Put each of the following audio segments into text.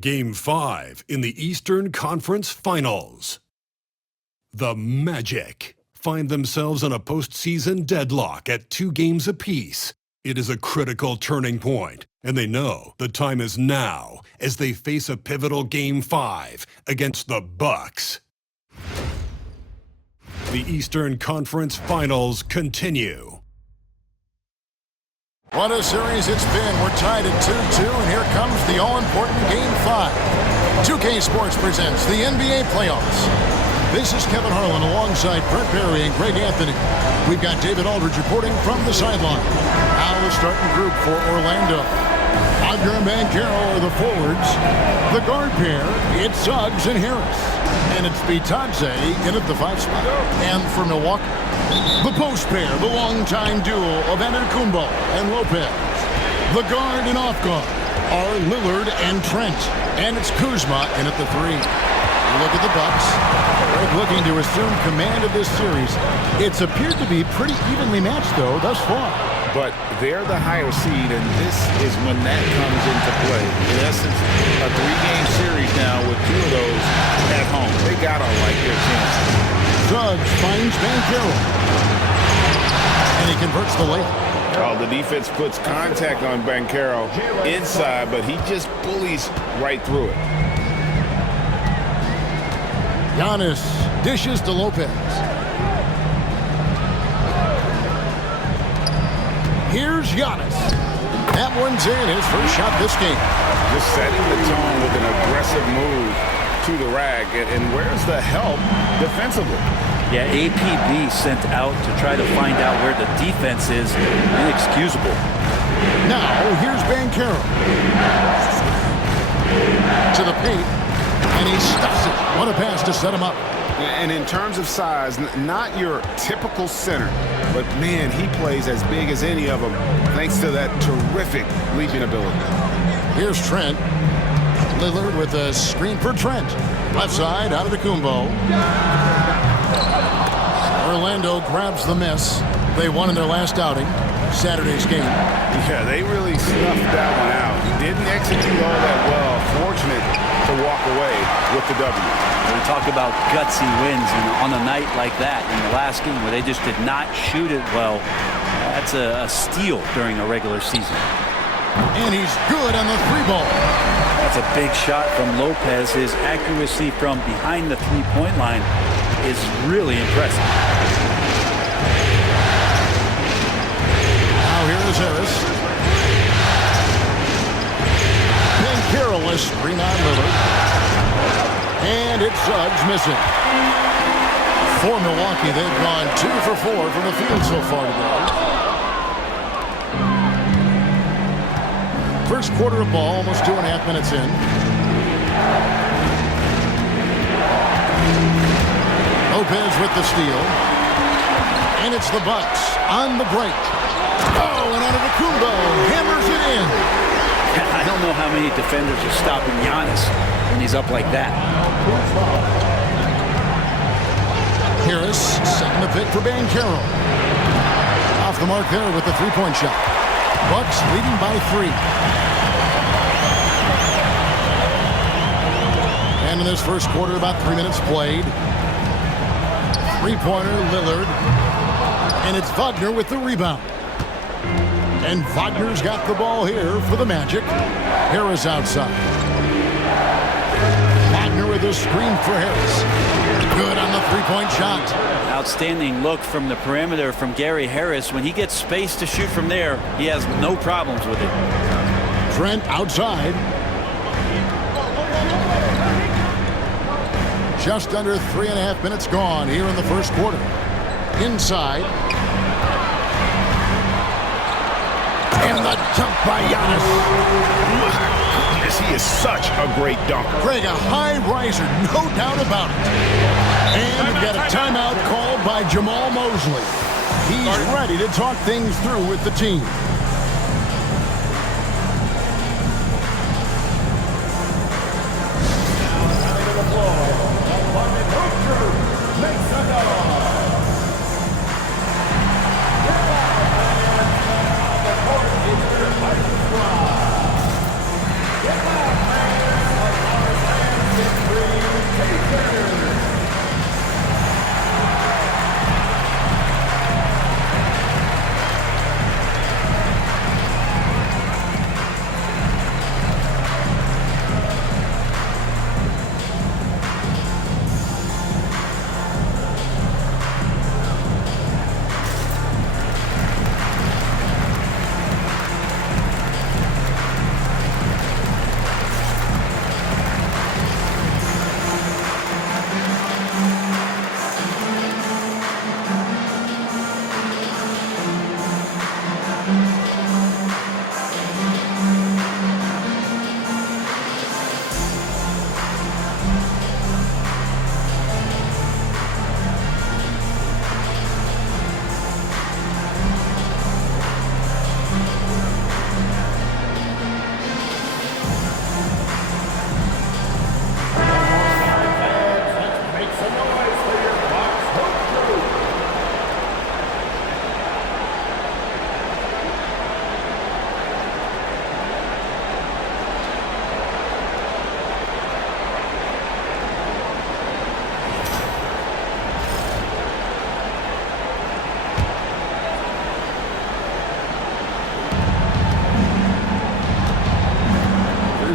Game 5 in the Eastern Conference Finals. The Magic find themselves on a postseason deadlock at 2 games apiece. It is a critical turning point, and they know the time is now as they face a pivotal Game 5 against the Bucks. The Eastern Conference Finals continue. What a series it's been. We're tied at 2-2, and here comes the all-important Game 5. 2K Sports presents the NBA Playoffs. This is Kevin Harlan alongside Brent Barry and Greg Anthony. We've got David Aldridge reporting from the sideline. Now the starting group for Orlando. Wagner and Banchero are the forwards. The guard pair, it's Suggs and Harris. And it's Bitadze in at the 5 spot. And for Milwaukee, the post pair, the longtime duo of Antetokounmpo and Lopez. The guard and off guard are Lillard and Trent. And it's Kuzma in at the 3. Look at the Bucks. They're looking to assume command of this series. It's appeared to be pretty evenly matched, though, thus far. But they're the higher seed, and this is when that comes into play. In essence, a 3-game series now with 2 of those at home. They gotta like their chances. Suggs finds Banchero. And he converts the layup. Oh, the defense puts contact on Banchero inside, but he just bullies right through it. Giannis dishes to Lopez. Here's Giannis. That one's in, his first shot this game. Just setting the tone with an aggressive move to the rack. And where's the help defensively? Yeah, APB sent out to try to find out where the defense is. Inexcusable. Now, here's Banchero. To the paint. And he stuffs it. What a pass to set him up. And in terms of size, not your typical center, but man, he plays as big as any of them thanks to that terrific leaping ability. Here's Trent. Lillard with a screen for Trent. Left side, out of the Kumbo. Orlando grabs the miss. They won in their last outing, Saturday's game. Yeah, they really snuffed that one out. He didn't execute all that well. Fortunate to walk away with the W. We talk about gutsy wins, and on a night like that in the last game where they just did not shoot it well, that's a steal during a regular season. And he's good on the 3-ball. That's a big shot from Lopez. His accuracy from behind the 3-point line is really impressive. Now here is Harris. Banchero is screen on Lillard. And it's Suggs missing. For Milwaukee, they've gone 2 for 4 from the field so far today. First quarter of ball, almost 2.5 minutes in. Lopez with the steal. And it's the Bucks on the break. Oh, and Antetokounmpo hammers it in. I don't know how many defenders are stopping Giannis when he's up like that. Harris setting the pick for Banchero. Off the mark there with the 3-point shot. Bucks leading by 3. And in this first quarter, about 3 minutes played. 3-pointer, Lillard. And it's Wagner with the rebound. And Wagner's got the ball here for the Magic. Harris outside. Wagner with a screen for Harris. Good on the 3-point shot. Outstanding look from the perimeter from Gary Harris. When he gets space to shoot from there, he has no problems with it. Trent outside. Just under 3.5 minutes gone here in the first quarter. Inside. And the dunk by Giannis. My goodness, he is such a great dunker. Greg, a high riser, no doubt about it. And we've got a timeout called by Jamal Mosley. He's ready to talk things through with the team.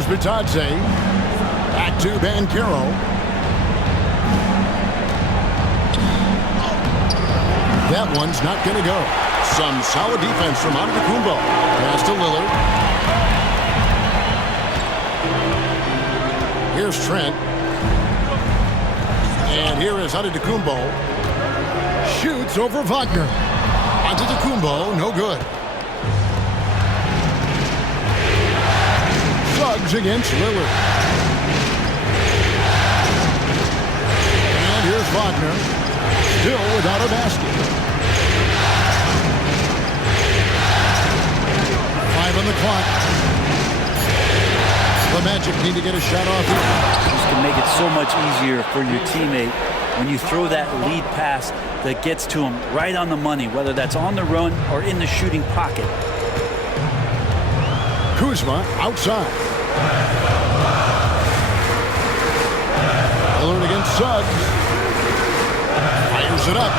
Here's Bitadze. Back to Banchero. That one's not going to go. Some solid defense from Antetokounmpo. Pass to Lillard. Here's Trent. And here is Antetokounmpo. Shoots over Wagner. Antetokounmpo, no good. Suggs against Lillard. And here's Wagner. Still without a basket. 5 on the clock. The Magic need to get a shot off here. Just to make it so much easier for your teammate when you throw that lead pass that gets to him right on the money, whether that's on the run or in the shooting pocket. Kuzma outside. Lillard against Suggs. Fires it up.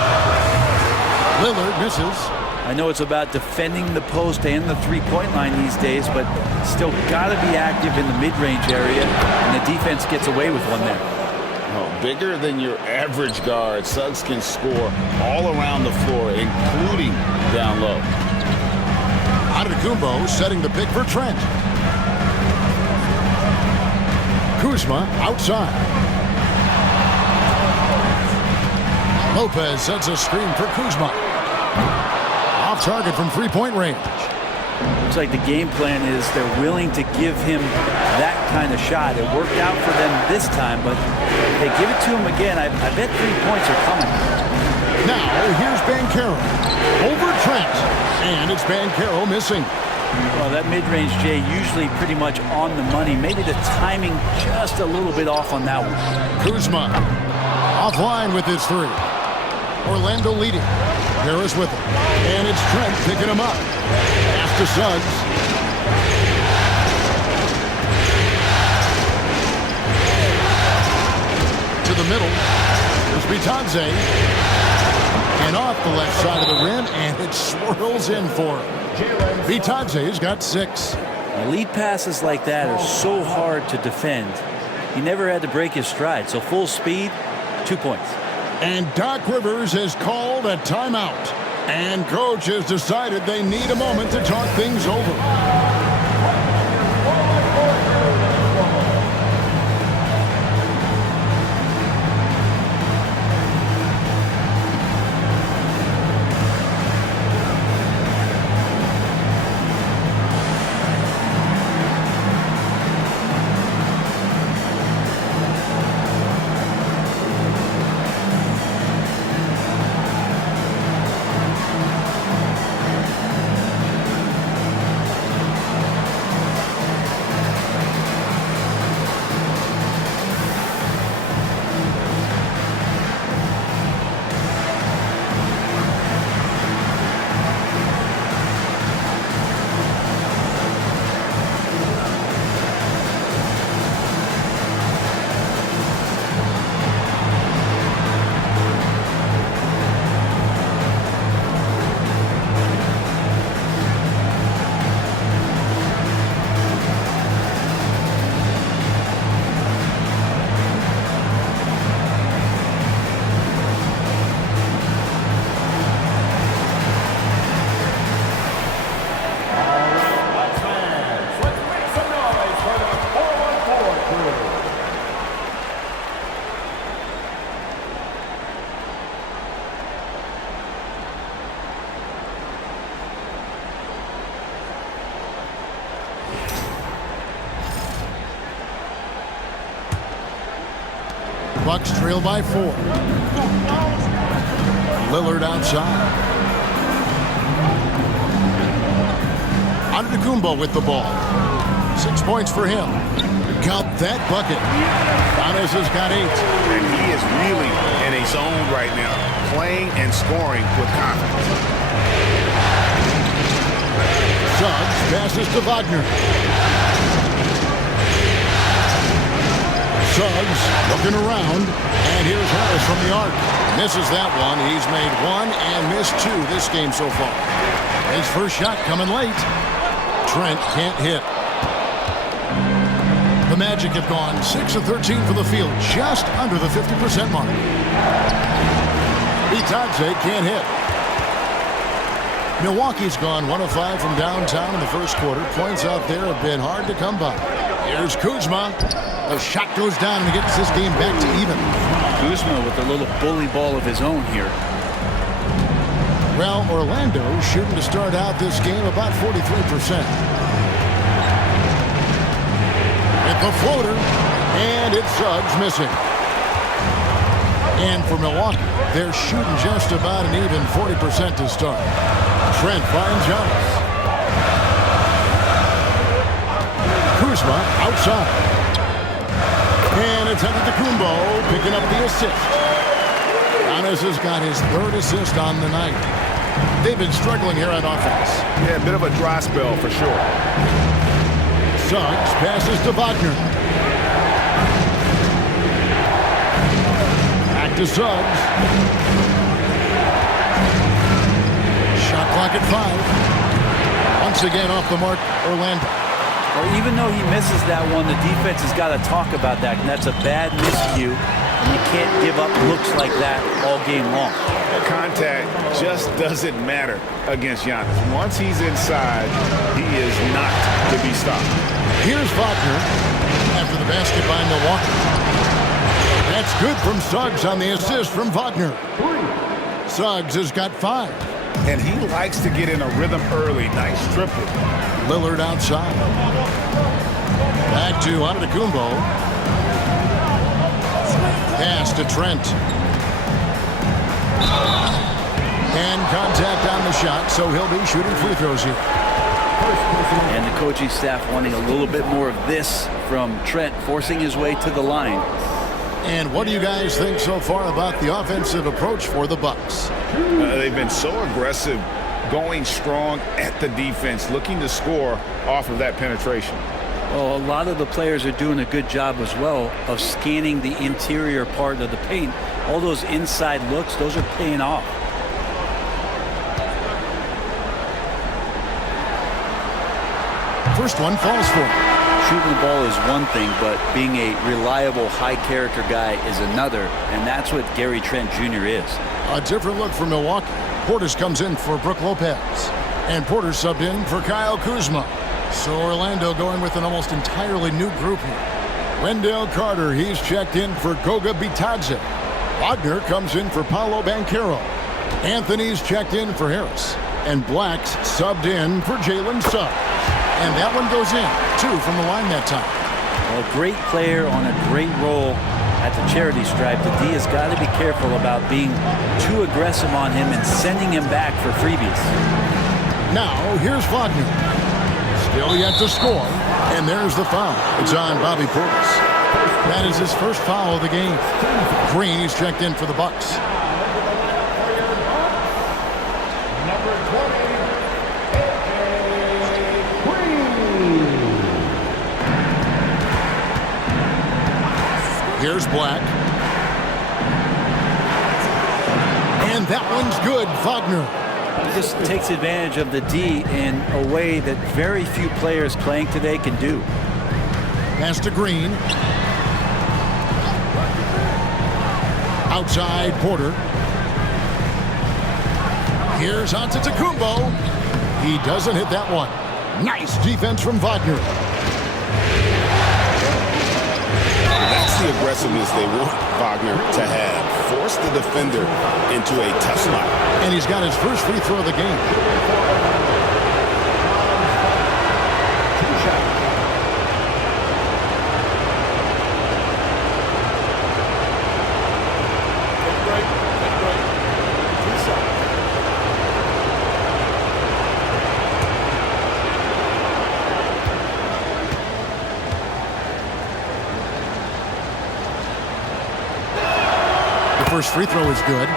Lillard misses. I know it's about defending the post and the three-point line these days, but still got to be active in the mid-range area, and the defense gets away with one there. Oh, bigger than your average guard, Suggs can score all around the floor, including down low. Antetokounmpo setting the pick for Trent. Kuzma outside. Lopez sets a screen for Kuzma. Off target from three-point range. Looks like the game plan is they're willing to give him that kind of shot. It worked out for them this time, but if they give it to him again, I bet 3 points are coming. Now, here's Banchero. Over Trent. And it's Banchero missing. Well, that mid-range, Jay, usually pretty much on the money. Maybe the timing just a little bit off on that one. Kuzma offline with his three. Orlando leading. Harris with it. And it's Trent picking him up. Pass to Suggs. To the middle. There's Bitadze. And off the left side of the rim, and it swirls in for him. Bitadze's got 6. Lead passes like that are so hard to defend. He never had to break his stride, so full speed, 2 points. And Doc Rivers has called a timeout. And coach has decided they need a moment to talk things over. Bucks trail by 4. Lillard outside. Antetokounmpo with the ball. 6 points for him. Count that bucket. Giannis has got 8. And he is really in a zone right now, playing and scoring with confidence. Suggs passes to Wagner. Suggs looking around, and here's Harris from the arc. Misses that one. He's made 1 and missed 2 this game so far. His first shot coming late. Trent can't hit. The Magic have gone 6 of 13 for the field, just under the 50% mark. Bitadze can't hit. Milwaukee's gone 1 of 5 from downtown in the first quarter. Points out there have been hard to come by. Here's Kuzma. The shot goes down and gets this game back to even. Kuzma with a little bully ball of his own here. Well, Orlando shooting to start out this game about 43%. At the floater, and it's Suggs missing. And for Milwaukee, they're shooting just about an even 40% to start. Trent finds Giannis. Kuzma outside. And it's Antetokounmpo picking up the assist. Giannis has got his 3rd assist on the night. They've been struggling here on offense. Yeah, a bit of a dry spell for sure. Suggs passes to Wagner. Back to Suggs. Shot clock at 5. Once again off the mark, Orlando. Well, even though he misses that one, the defense has got to talk about that, and that's a bad miscue. And you can't give up looks like that all game long. Contact just doesn't matter against Giannis. Once he's inside, he is not to be stopped. Here's Wagner after the basket by Milwaukee. That's good from Suggs on the assist from Wagner. Suggs has got 5. And he likes to get in a rhythm early. Nice triple. Lillard outside. Back to Antetokounmpo. Pass to Trent. And contact on the shot, so he'll be shooting free throws here. And the coaching staff wanting a little bit more of this from Trent, forcing his way to the line. And what do you guys think so far about the offensive approach for the Bucks? They've been so aggressive, going strong at the defense, looking to score off of that penetration. Well, a lot of the players are doing a good job as well of scanning the interior part of the paint. All those inside looks, those are paying off. First one falls for him. Shooting the ball is one thing, but being a reliable, high-character guy is another, and that's what Gary Trent Jr. is. A different look for Milwaukee. Portis comes in for Brook Lopez. And Porter subbed in for Kyle Kuzma. So Orlando going with an almost entirely new group here. Wendell Carter, he's checked in for Goga Bitadze. Wagner comes in for Paolo Banchero. Anthony's checked in for Harris. And Black's subbed in for Jalen Suggs. And that one goes in, 2 from the line that time. Well, a great player on a great role at the charity stripe. The D has got to be careful about being too aggressive on him and sending him back for freebies. Now, here's Wagner. Still yet to score. And there's the foul. It's on Bobby Portis. That is his first foul of the game. Green, he's checked in for the Bucks. Here's Black. And that one's good, Wagner. He just takes advantage of the D in a way that very few players playing today can do. Pass to Green. Outside, Porter. Here's Antetokounmpo. He doesn't hit that one. Nice defense from Wagner. That's the aggressiveness they want Wagner to have. Force the defender into a tough spot. And he's got his first free throw of the game. First free throw is good.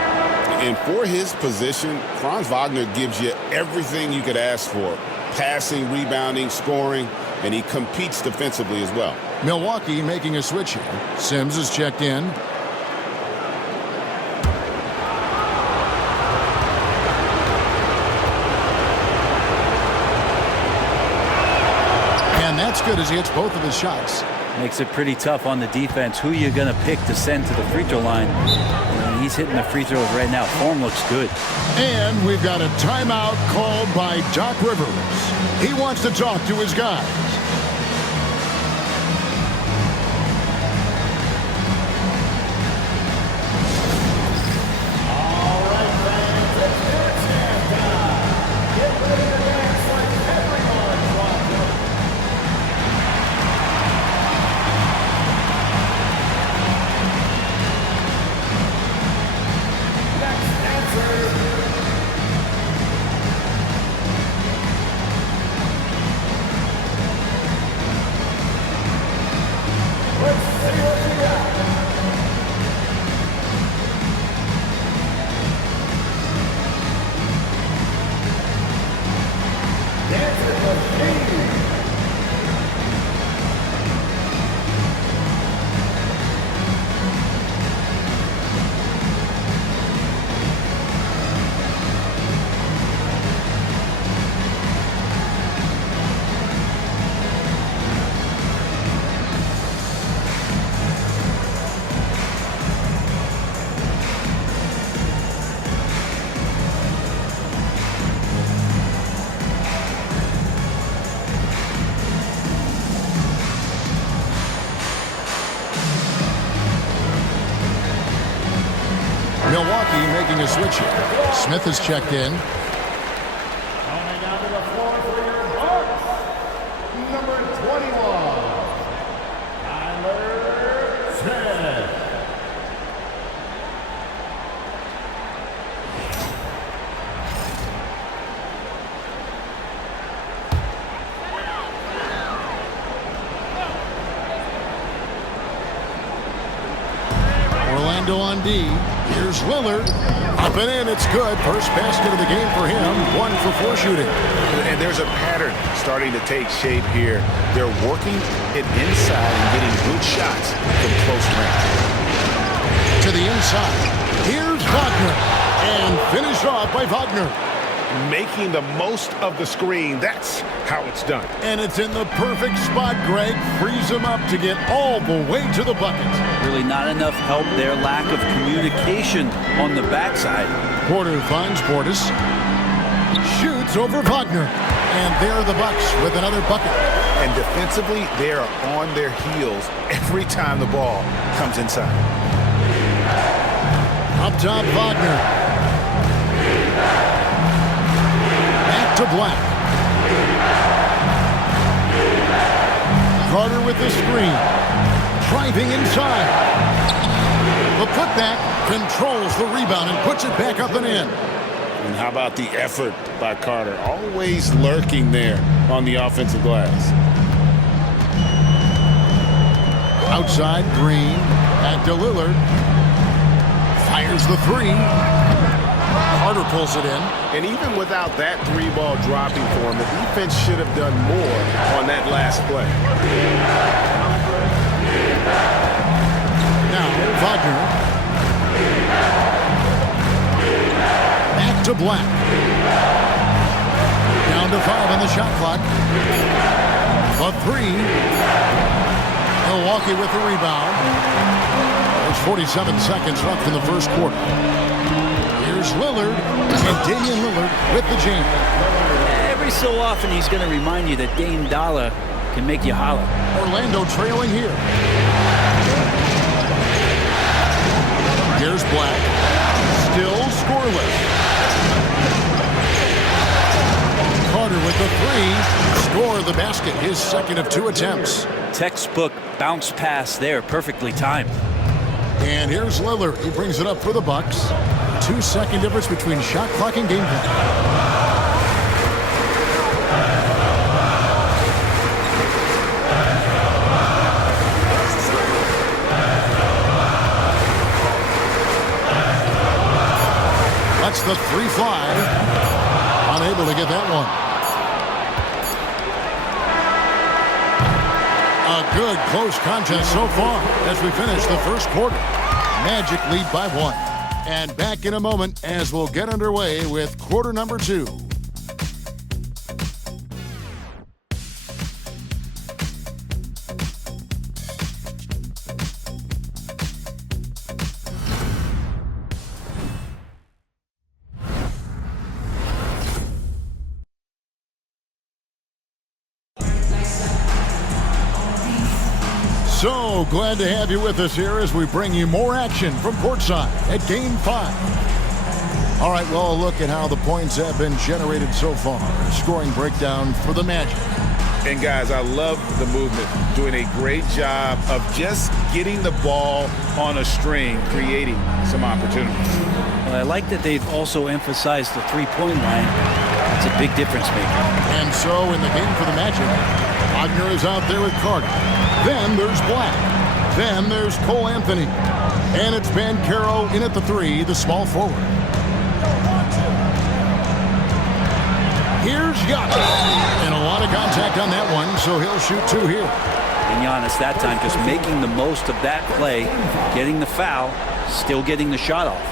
And for his position, Franz Wagner gives you everything you could ask for. Passing, rebounding, scoring, and he competes defensively as well. Milwaukee making a switch here. Sims is checked in. And that's good as he hits both of his shots. Makes it pretty tough on the defense. Who you going to pick to send to the free throw line? And he's hitting the free throws right now. Form looks good. And we've got a timeout called by Doc Rivers. He wants to talk to his guys. Milwaukee making a switch here. Smith has checked in. Coming out to the floor for your Bucks, number 21, Tyler Smith. Orlando on D. Here's Lillard. Up and in, it's good. First basket of the game for him. 1 for 4 shooting. And there's a pattern starting to take shape here. They're working it inside and getting good shots from close range. To the inside. Here's Wagner. And finished off by Wagner. Making the most of the screen. That's how it's done. And it's in the perfect spot, Greg. Frees him up to get all the way to the bucket. Really not enough help there. Lack of communication on the backside. Porter finds Portis. Shoots over Wagner. And there are the Bucks with another bucket. And defensively, they are on their heels every time the ball comes inside. Up top, Wagner. Back to Black. Carter with the screen. Driving inside. The putback controls the rebound and puts it back up and in. And how about the effort by Carter? Always lurking there on the offensive glass. Outside, Green. Back to Lillard. Fires the three. Carter pulls it in. And even without that three ball dropping for him, the defense should have done more on that last play. Now, Wagner. Back to Black. Down to 5 on the shot clock. A three. Milwaukee with the rebound. There's 47 seconds left in the first quarter. Here's Lillard. And Damian Lillard with the jam. Every so often he's going to remind you that Dame Dollar can make you holler. Orlando trailing here. Here's Black. Still scoreless. Carter with the three. Score the basket. His second of 2 attempts. Textbook bounce pass there, perfectly timed. And here's Lillard. He brings it up for the Bucks. 2-second difference between shot clock and game clock. That's the three fly. Unable to get that one. A good close contest so far as we finish the first quarter. Magic lead by 1. And back in a moment as we'll get underway with quarter number 2. So glad to have you with us here as we bring you more action from courtside at Game 5. All right, well, a look at how the points have been generated so far. A scoring breakdown for the Magic. And, guys, I love the movement, doing a great job of just getting the ball on a string, creating some opportunities. Well, I like that they've also emphasized the three-point line. It's a big difference maker. And so in the game for the Magic, Wagner is out there with Carter. Then there's Black. Then there's Cole Anthony. And it's Banchero in at the 3, the small forward. Here's Giannis. And a lot of contact on that one, so he'll shoot 2 here. And Giannis that time just making the most of that play, getting the foul, still getting the shot off.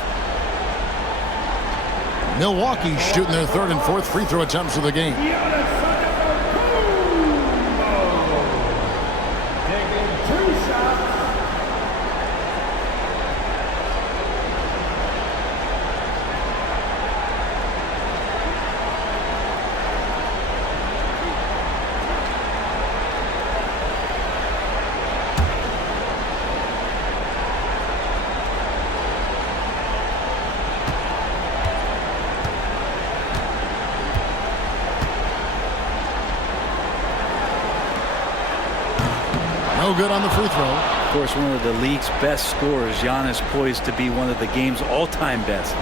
Milwaukee shooting their 3rd and 4th free throw attempts of the game. No good on the free throw. Of course, one of the league's best scorers, Giannis, poised to be one of the game's all-time best.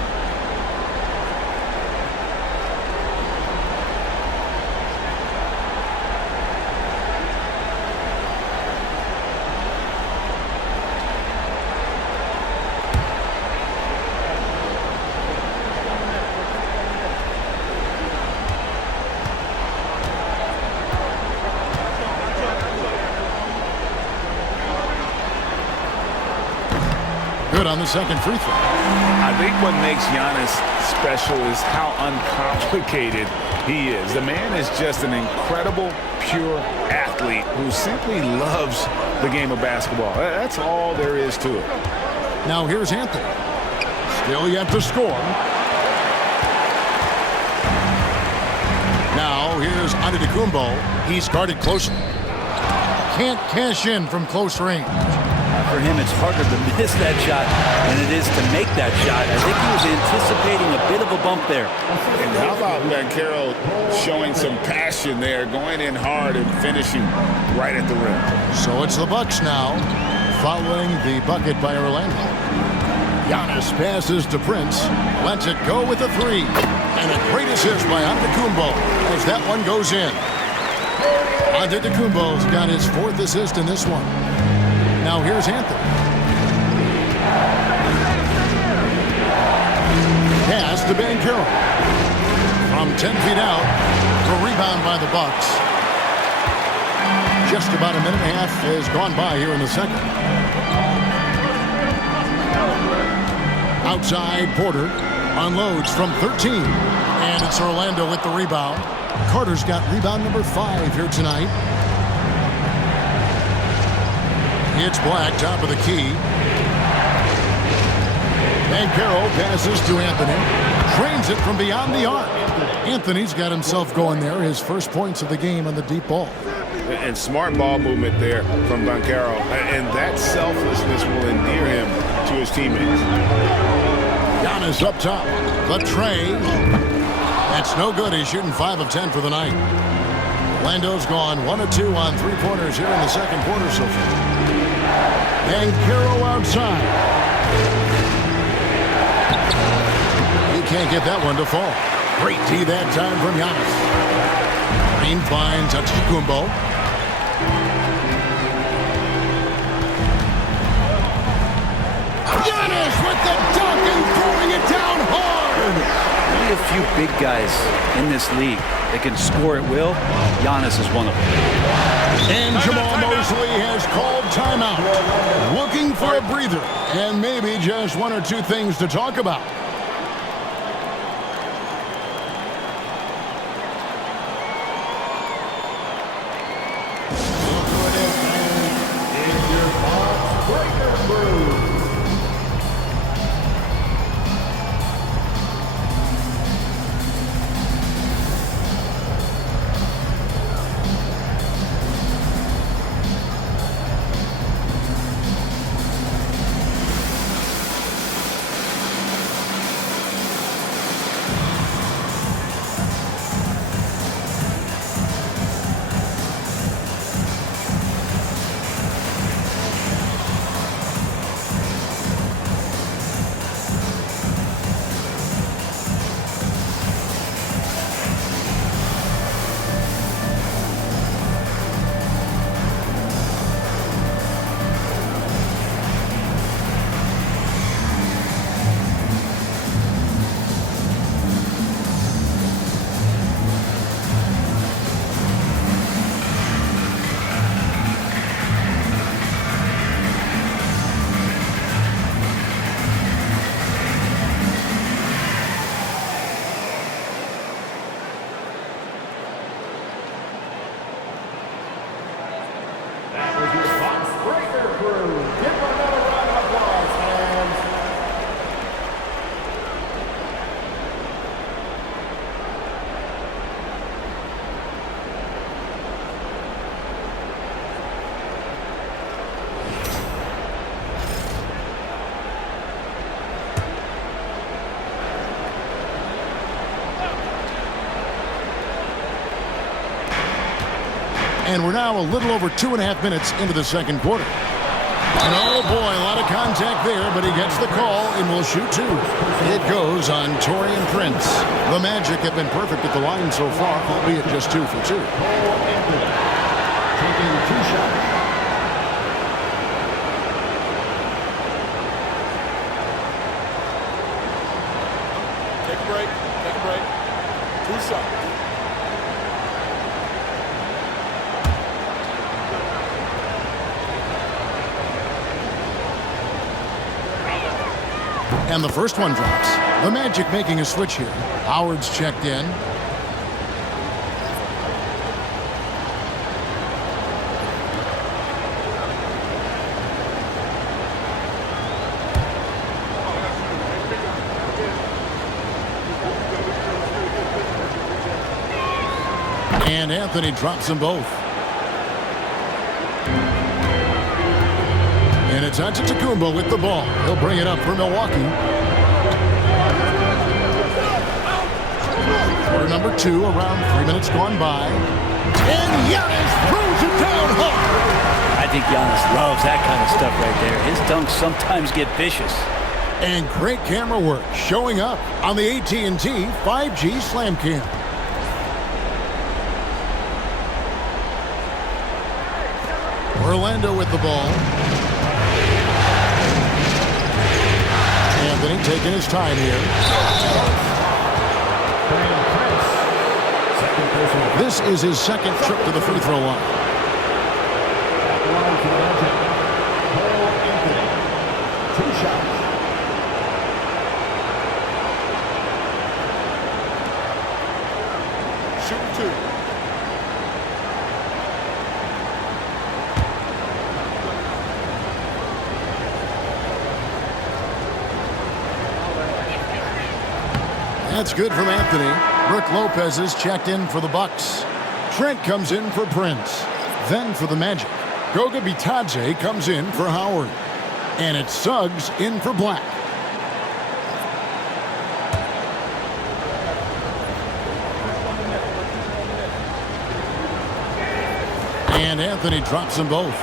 Good on the second free throw. I think what makes Giannis special is how uncomplicated he is. The man is just an incredible, pure athlete who simply loves the game of basketball. That's all there is to it. Now here's Anthony. Still yet to score. Now here's Antetokounmpo. He's guarded closely. Can't cash in from close range. For him, it's harder to miss that shot than it is to make that shot. I think he was anticipating a bit of a bump there. And how about Banchero showing some passion there, going in hard and finishing right at the rim. So it's the Bucks now, following the bucket by Orlando. Giannis passes to Prince, lets it go with a 3. And a great assist by Antetokounmpo as that one goes in. Antetokounmpo's got his 4th assist in this one. Now here's Anthony. Pass to Banchero. From 10 feet out, the rebound by the Bucks. Just about a minute and a half has gone by here in the second. Outside, Porter unloads from 13. And it's Orlando with the rebound. Carter's got rebound number 5 here tonight. It's Black, top of the key. Banchero passes to Anthony. Trains it from beyond the arc. Anthony's got himself going there. His first points of the game on the deep ball. And smart ball movement there from Banchero. And that selflessness will endear him to his teammates. Giannis up top. The tray. That's no good. He's shooting 5 of 10 for the night. Orlando's gone 1 of 2 on 3-pointers here in the second quarter so far. Banchero outside. He can't get that one to fall. Great D that time from Giannis. Green finds Antetokounmpo. Giannis with the dunk and throwing it down hard. Only a few big guys in this league that can score at will. Giannis is one of them. And Jamal Mosley has called timeout. Looking for a breather and maybe just 1 or 2 things to talk about. And we're now a little over 2.5 minutes into the second quarter. And oh boy, a lot of contact there, but he gets the call and will shoot two. It goes on Taurean Prince. The Magic have been perfect at the line so far, albeit just 2 for 2. Taking 2 shots. Take a break. Take a break. 2 shots. And the first one drops. The Magic making a switch here. Howard's checked in. And Anthony drops them both. And it's Antetokounmpo with the ball. He'll bring it up for Milwaukee. Quarter number 2, around 3 minutes gone by. And Giannis throws it down hard. I think Giannis loves that kind of stuff right there. His dunks sometimes get vicious. And great camera work showing up on the AT&T 5G Slam Cam. Orlando with the ball. Anthony taking his time here. This is his second trip to the free throw line. Two shots. Shoot 2. That's good from Anthony. Brook Lopez is checked in for the Bucks. Trent comes in for Prince. Then for the Magic, Goga Bitadze comes in for Howard. And it's Suggs in for Black. And Anthony drops them both.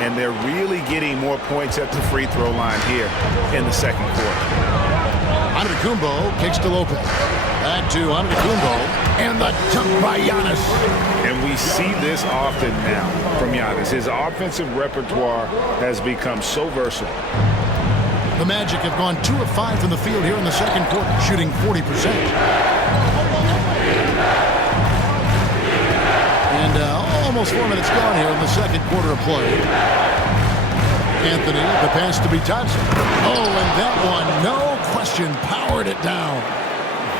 And they're really getting more points at the free throw line here in the second quarter. Antetokounmpo kicks to Lopez. Back to Antetokounmpo. And the dunk by Giannis. And we see this often now from Giannis. His offensive repertoire has become so versatile. The Magic have gone 2 of 5 from the field here in the second quarter, shooting 40%. And almost 4 minutes gone here in the second quarter of play. Anthony, the pass to Bitadze. Oh, and that one, no question, powered it down.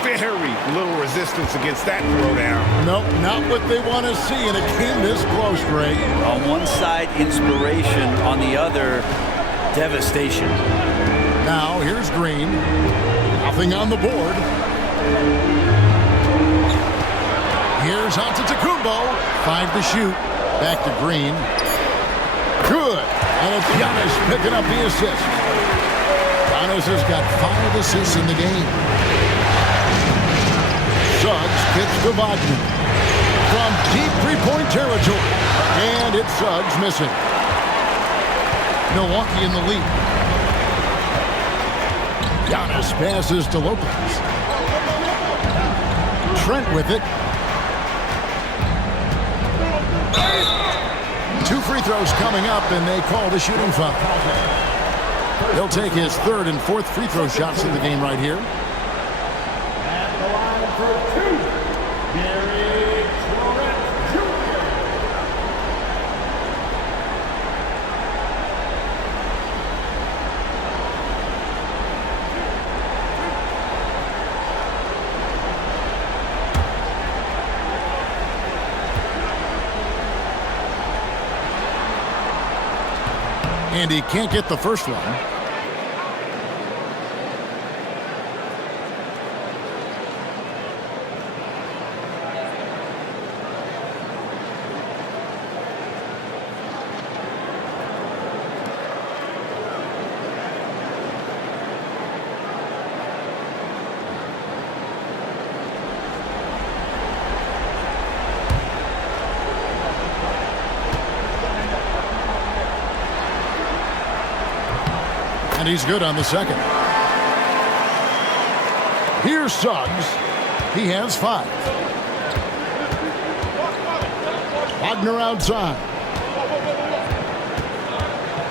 Very little resistance against that throwdown. Nope, not what they want to see, and it came this close, Ray. On one side, inspiration. On the other, devastation. Now, here's Green. Nothing on the board. Here's Antetokounmpo. 5 to shoot. Back to Green. Good. And it's Giannis picking up the assist. Giannis has got 5 assists in the game. Suggs kicks to Wagner. From deep three-point territory. And it's Suggs missing. Milwaukee in the lead. Giannis passes to Lopez. Trent with it. 2 free throws coming up, and they call the shooting foul. He'll take his 3rd and 4th free throw shots in the game right here. At the line for 2, Gary Trent Jr. And he can't get the first one. And he's good on the second. Here's Suggs. He has 5. Wagner outside.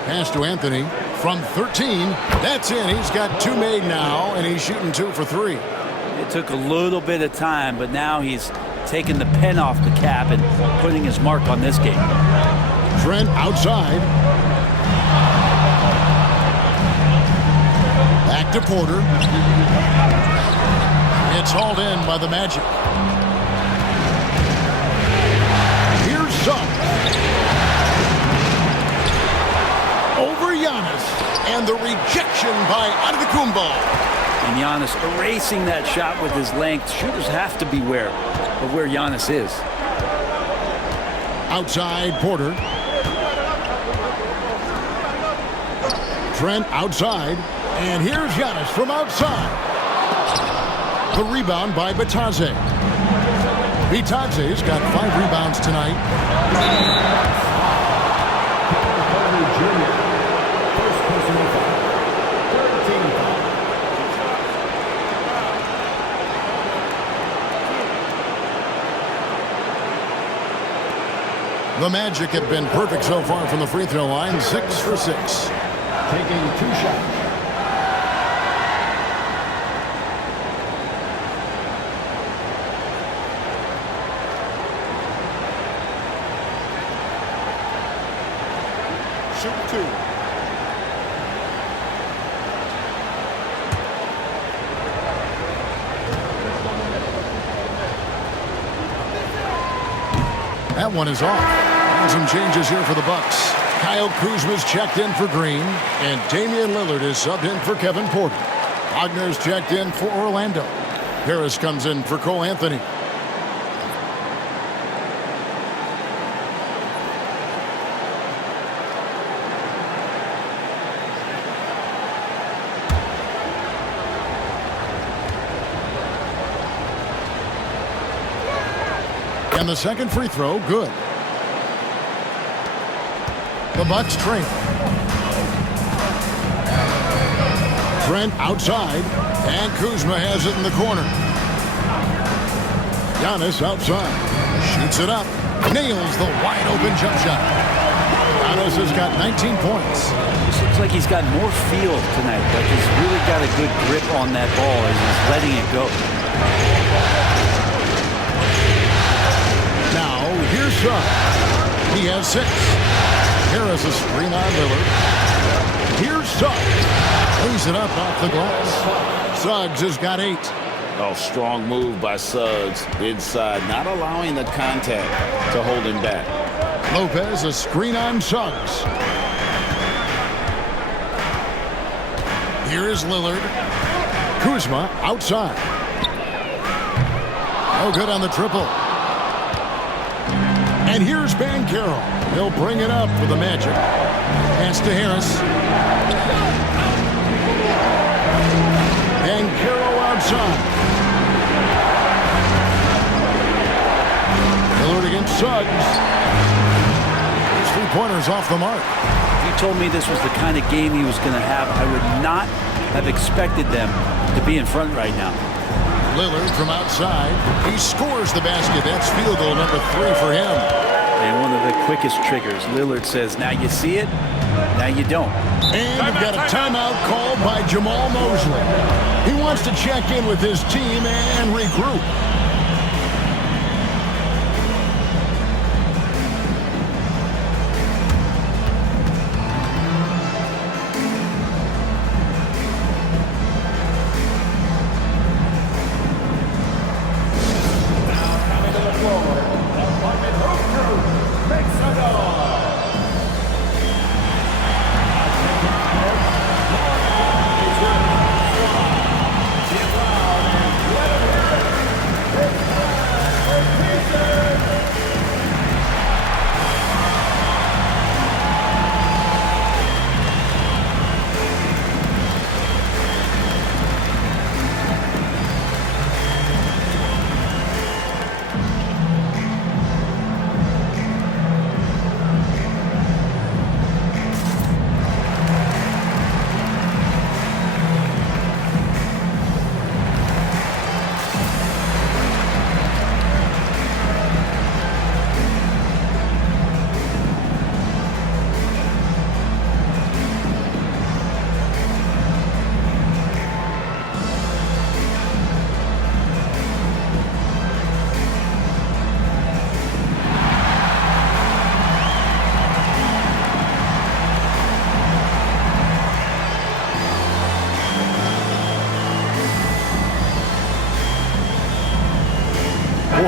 Pass to Anthony from 13. That's in. He's got 2 made now, and he's shooting 2 for 3. It took a little bit of time, but now he's taking the pen off the cap and putting his mark on this game. Trent outside. Back to Porter. It's hauled in by the Magic. Here's Suggs. Over Giannis. And the rejection by Antetokounmpo. And Giannis erasing that shot with his length. Shooters have to beware of where Giannis is. Outside Porter. Trent outside. And here's Giannis from outside. The rebound by Bitadze. Bitadze's got 5 rebounds tonight. The Magic have been perfect so far from the free throw line, 6 for 6. Taking 2 shots. Shoot 2. That one is off. And some changes here for the Bucks. Kyle Kuzma's checked in for Green, and Damian Lillard is subbed in for Kevin Porter. Wagner's checked in for Orlando. Harris comes in for Cole Anthony. And the second free throw, good. The Bucks trail. Trent outside, and Kuzma has it in the corner. Giannis outside, shoots it up, nails the wide-open jump shot. Giannis has got 19 points. This looks like he's got more feel tonight. Like he's really got a good grip on that ball as he's letting it go. Now, here's Suggs. He has 6. Harris a screen on Lillard. Here's Suggs. Lays it up off the glass. Suggs has got 8. Oh, strong move by Suggs inside, not allowing the contact to hold him back. Lopez a screen on Suggs. Here is Lillard. Kuzma outside. No good on the triple. And here's Banchero. He'll bring it up for the Magic. Pass to Harris. Banchero outside. Lillard against Suggs. His 3-pointers off the mark. If you told me this was the kind of game he was going to have, I would not have expected them to be in front right now. Lillard from outside. He scores the basket. That's field goal number 3 for him. And one of the quickest triggers. Lillard says, now you see it, now you don't. And we've got a timeout called by Jamal Mosley. He wants to check in with his team and regroup.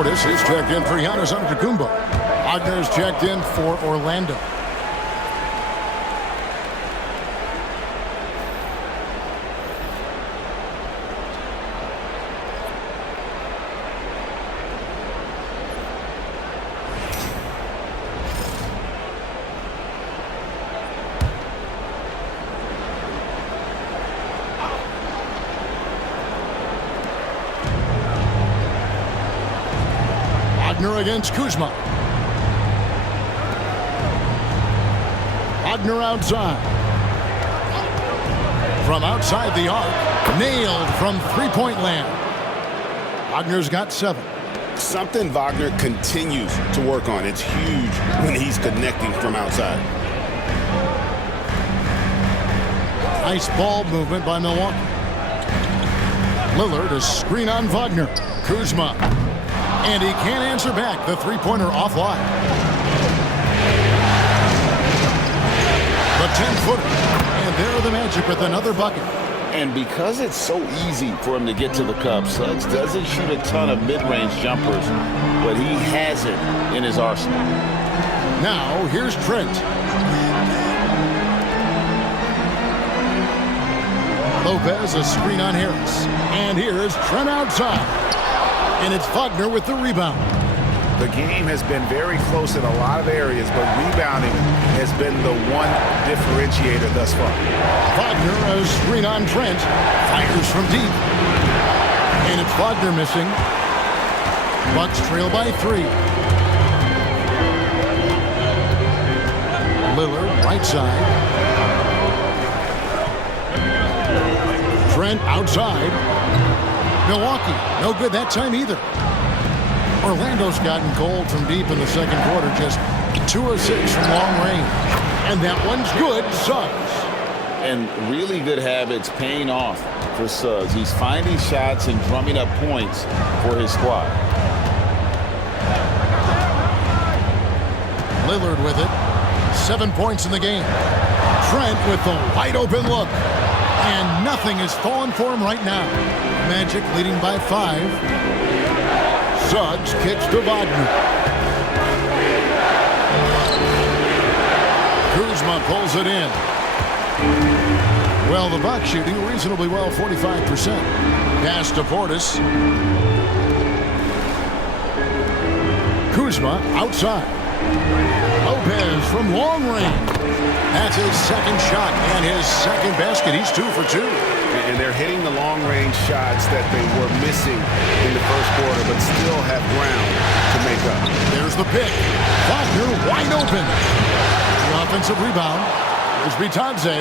Portis is checked in for Giannis Antetokounmpo. Wagner is checked in for Orlando. Wagner against Kuzma. Wagner outside. From outside the arc. Nailed from three-point land. Wagner's got 7. Something Wagner continues to work on. It's huge when he's connecting from outside. Nice ball movement by Milwaukee. Lillard, a screen on Wagner. Kuzma. And he can't answer back. The three-pointer offline. The 10-footer. And there are the Magic with another bucket. And because it's so easy for him to get to the cup, Suggs doesn't shoot a ton of mid-range jumpers, but he has it in his arsenal. Now, here's Trent. Lopez, a screen on Harris. And here's Trent outside. And it's Wagner with the rebound. The game has been very close in a lot of areas, but rebounding has been the one differentiator thus far. Wagner, a screen on Trent. Fires from deep. And it's Wagner missing. Bucks trail by 3. Lillard, right side. Trent outside. Milwaukee, no good that time either. Orlando's gotten cold from deep in the second quarter, just 2 of 6 from long range. And that one's good, Suggs. And really good habits paying off for Suggs. He's finding shots and drumming up points for his squad. Lillard with it. 7 points in the game. Trent with the wide open look. And nothing has fallen for him right now. Magic leading by 5. Suggs kicks to Wagner. Kuzma pulls it in. Well, the Bucks shooting reasonably well, 45%. Pass to Portis. Kuzma outside. Lopez from long range. That's his second shot and his second basket. He's 2 for 2. And they're hitting the long-range shots that they were missing in the first quarter, but still have ground to make up. There's the pick. Wagner wide open. The offensive rebound. There's Bitadze.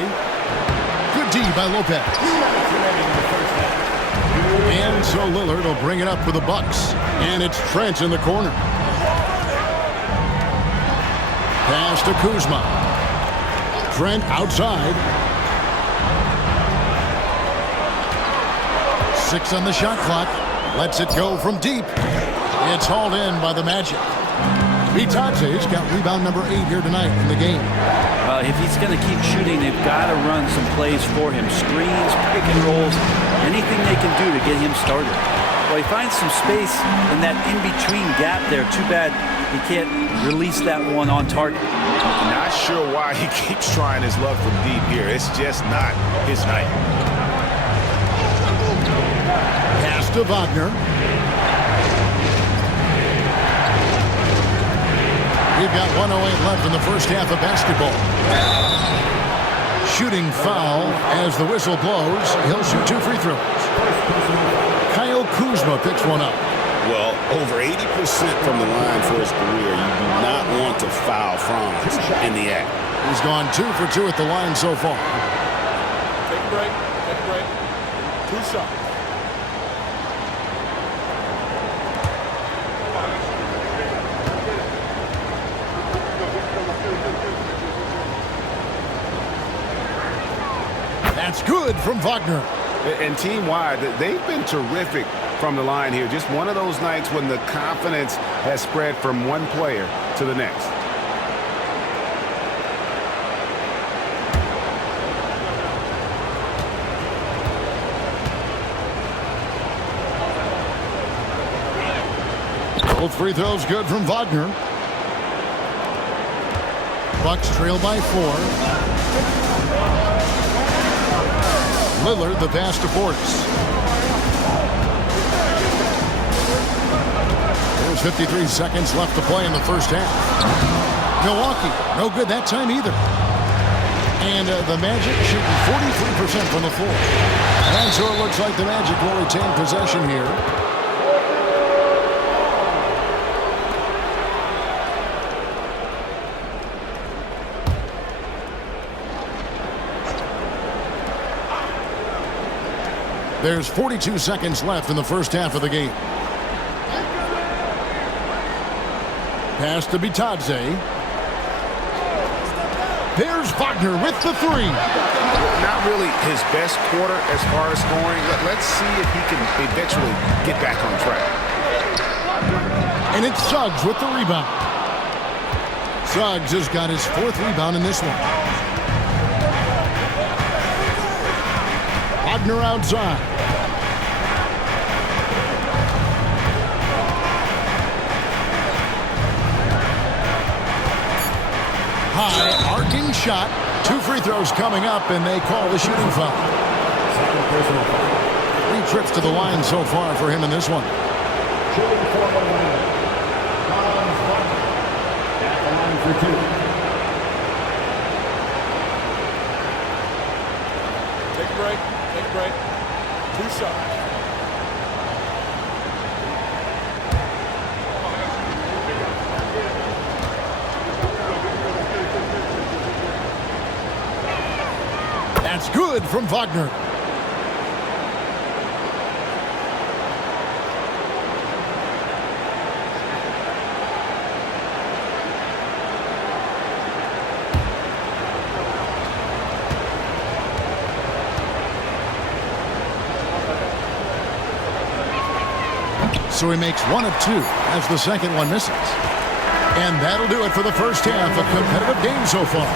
Good D by Lopez. And so Lillard will bring it up for the Bucks. And it's Trent in the corner. Pass to Kuzma. Trent outside. 6 on the shot clock. Lets it go from deep. It's hauled in by the Magic. Bitadze's got rebound number 8 here tonight in the game. Well, if he's going to keep shooting, they've got to run some plays for him. Screens, pick and rolls, anything they can do to get him started. Well, he finds some space in that in-between gap there. Too bad he can't release that one on target. Not sure why he keeps trying his luck from deep here. It's just not his night. Pass to Wagner. We've got 1:08 left in the first half of basketball. Shooting foul as the whistle blows. He'll shoot 2 free throws. Kyle Kuzma picks one up. Well, over 80% from the line for his career. You do not want to foul Franz in the act. He's gone 2 for 2 at the line so far. Take a break. Take a break. 2 shots. That's good from Wagner. And team-wide, they've been terrific from the line here. Just one of those nights when the confidence has spread from one player to the next. Both free throws good from Wagner. Bucks trail by 4. Lillard the pass to Portis. There's 53 seconds left to play in the first half. Milwaukee, no good that time either. And the Magic shooting 43% from the floor. And so it looks like the Magic will retain possession here. There's 42 seconds left in the first half of the game. Pass to Bitadze. There's Wagner with the 3. Not really his best quarter as far as scoring. Let's see if he can eventually get back on track. And it's Suggs with the rebound. Suggs has got his 4th rebound in this one. Wagner outside. High arcing shot. 2 free throws coming up, and they call the shooting foul. 3 trips to the line so far for him in this one. Take a break. Take a break. 2 shots. That's good from Wagner. So he makes 1 of 2 as the second one misses. And that'll do it for the first half. A competitive game so far.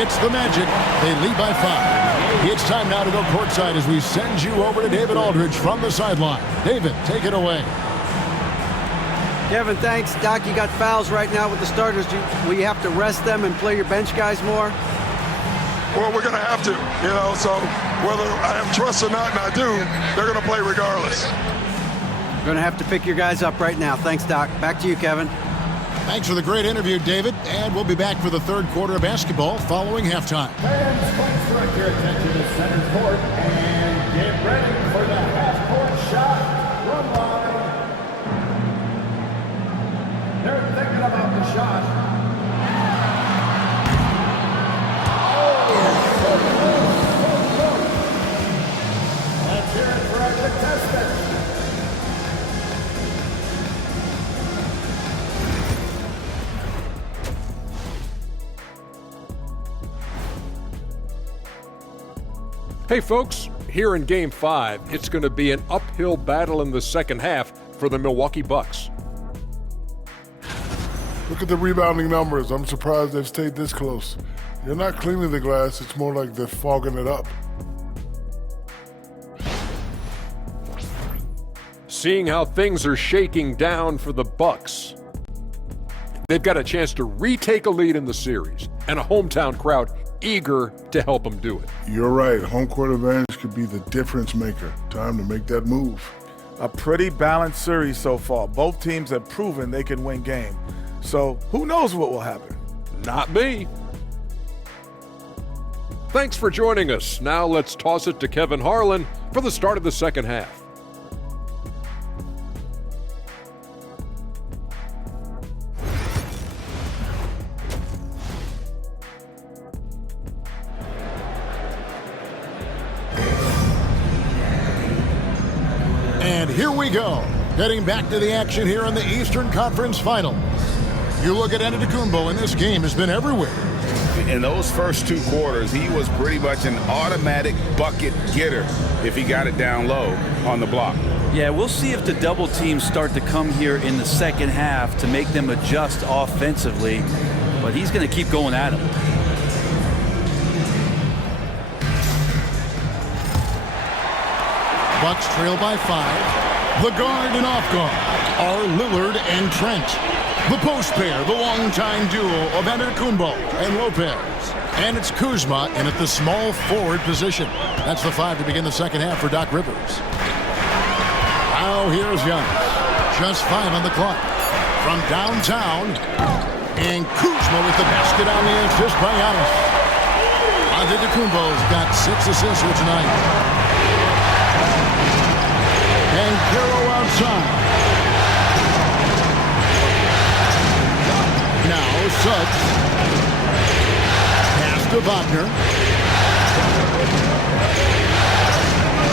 It's the Magic. They lead by 5. It's time now to go courtside as we send you over to David Aldridge from the sideline. David, take it away. Kevin, thanks. Doc, you got fouls right now with the starters. Will you have to rest them and play your bench guys more? Well, we're going to have to, so whether I have trust or not, and I do, they're going to play regardless. You're going to have to pick your guys up right now. Thanks, Doc. Back to you, Kevin. Thanks for the great interview, David. And we'll be back for the third quarter of basketball following halftime. Fans, please direct your attention to center court and get ready for the half-court shot run line. They're thinking about the shot. Let's hear it for our contestants. Hey folks, here in Game 5, it's going to be an uphill battle in the second half for the Milwaukee Bucks. Look at the rebounding numbers. I'm surprised they've stayed this close. You're not cleaning the glass, it's more like they're fogging it up. Seeing how things are shaking down for the Bucks, they've got a chance to retake a lead in the series, and a hometown crowd eager to help them do it. You're right. Home court advantage could be the difference maker. Time to make that move. A pretty balanced series so far. Both teams have proven they can win games. So who knows what will happen? Not me. Thanks for joining us. Now let's toss it to Kevin Harlan for the start of the second half. And here we go. Getting back to the action here in the Eastern Conference Final. You look at Antetokounmpo, and this game has been everywhere. In those first 2 quarters, he was pretty much an automatic bucket getter if he got it down low on the block. Yeah, we'll see if the double teams start to come here in the second half to make them adjust offensively, but he's going to keep going at him. Bucks trail by 5. The guard and off guard are Lillard and Trent. The post pair, the longtime duo of Antetokounmpo and Lopez. And it's Kuzma in at the small forward position. That's the 5 to begin the second half for Doc Rivers. Now here's Giannis. Just 5 on the clock. From downtown. And Kuzma with the basket on the assist by Giannis. Antetokounmpo's got 6 assists here tonight. And Carroll outside. Now Suggs. Pass to Wagner.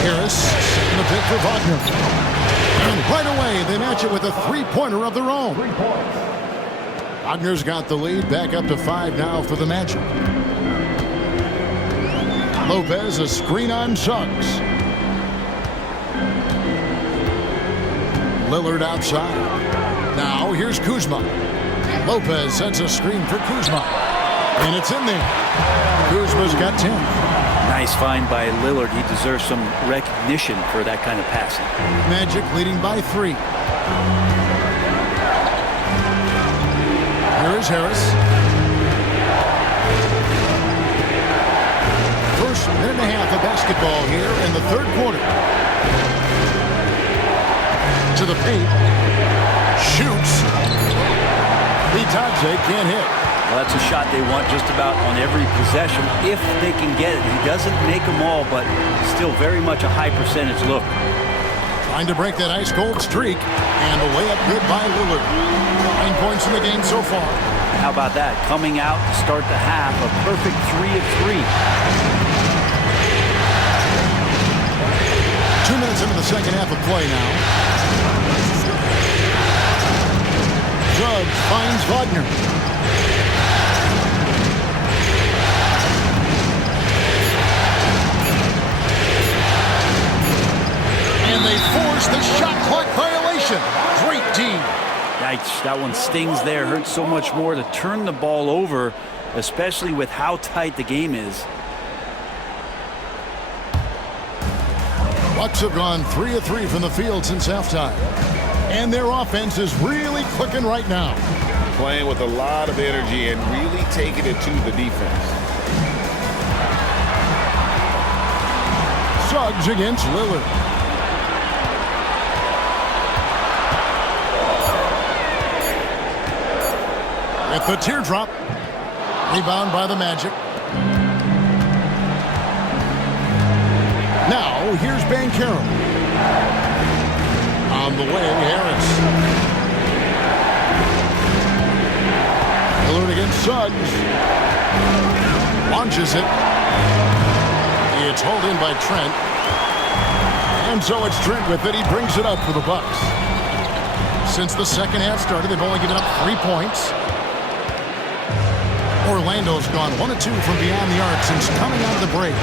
Harris setting the pick for Wagner. And right away they match it with a three-pointer of their own. Wagner's got the lead, back up to 5 now for the Magic. Lopez, a screen on Suggs. Lillard outside. Now here's Kuzma. Lopez sends a screen for Kuzma. And it's in there. Kuzma's got 10. Nice find by Lillard. He deserves some recognition for that kind of passing. Magic leading by 3. Here is Harris. First minute and a half of basketball here in the third quarter. To the paint. Shoots. Bitadze can't hit. Well, that's a shot they want just about on every possession if they can get it. He doesn't make them all, but still very much a high percentage look. Trying to break that ice-cold streak, and a layup good by Lillard. 9 points in the game so far. How about that? Coming out to start the half, a perfect 3 of 3. 2 minutes into the second half of play now. Suggs finds Wagner. And they force the shot clock violation. Great team. Yikes, that one stings there. Hurts so much more to turn the ball over, especially with how tight the game is. Bucks have gone 3 of 3 from the field since halftime. And their offense is really clicking right now. Playing with a lot of energy and really taking it to the defense. Suggs against Lillard. With the teardrop. Rebound by the Magic. Now, here's Banchero. On the way, Harris. Lillard against Suggs. Launches it. It's hauled in by Trent. And so it's Trent with it. He brings it up for the Bucks. Since the second half started, they've only given up 3 points. Orlando's gone 1 of 2 from beyond the arc since coming out of the break.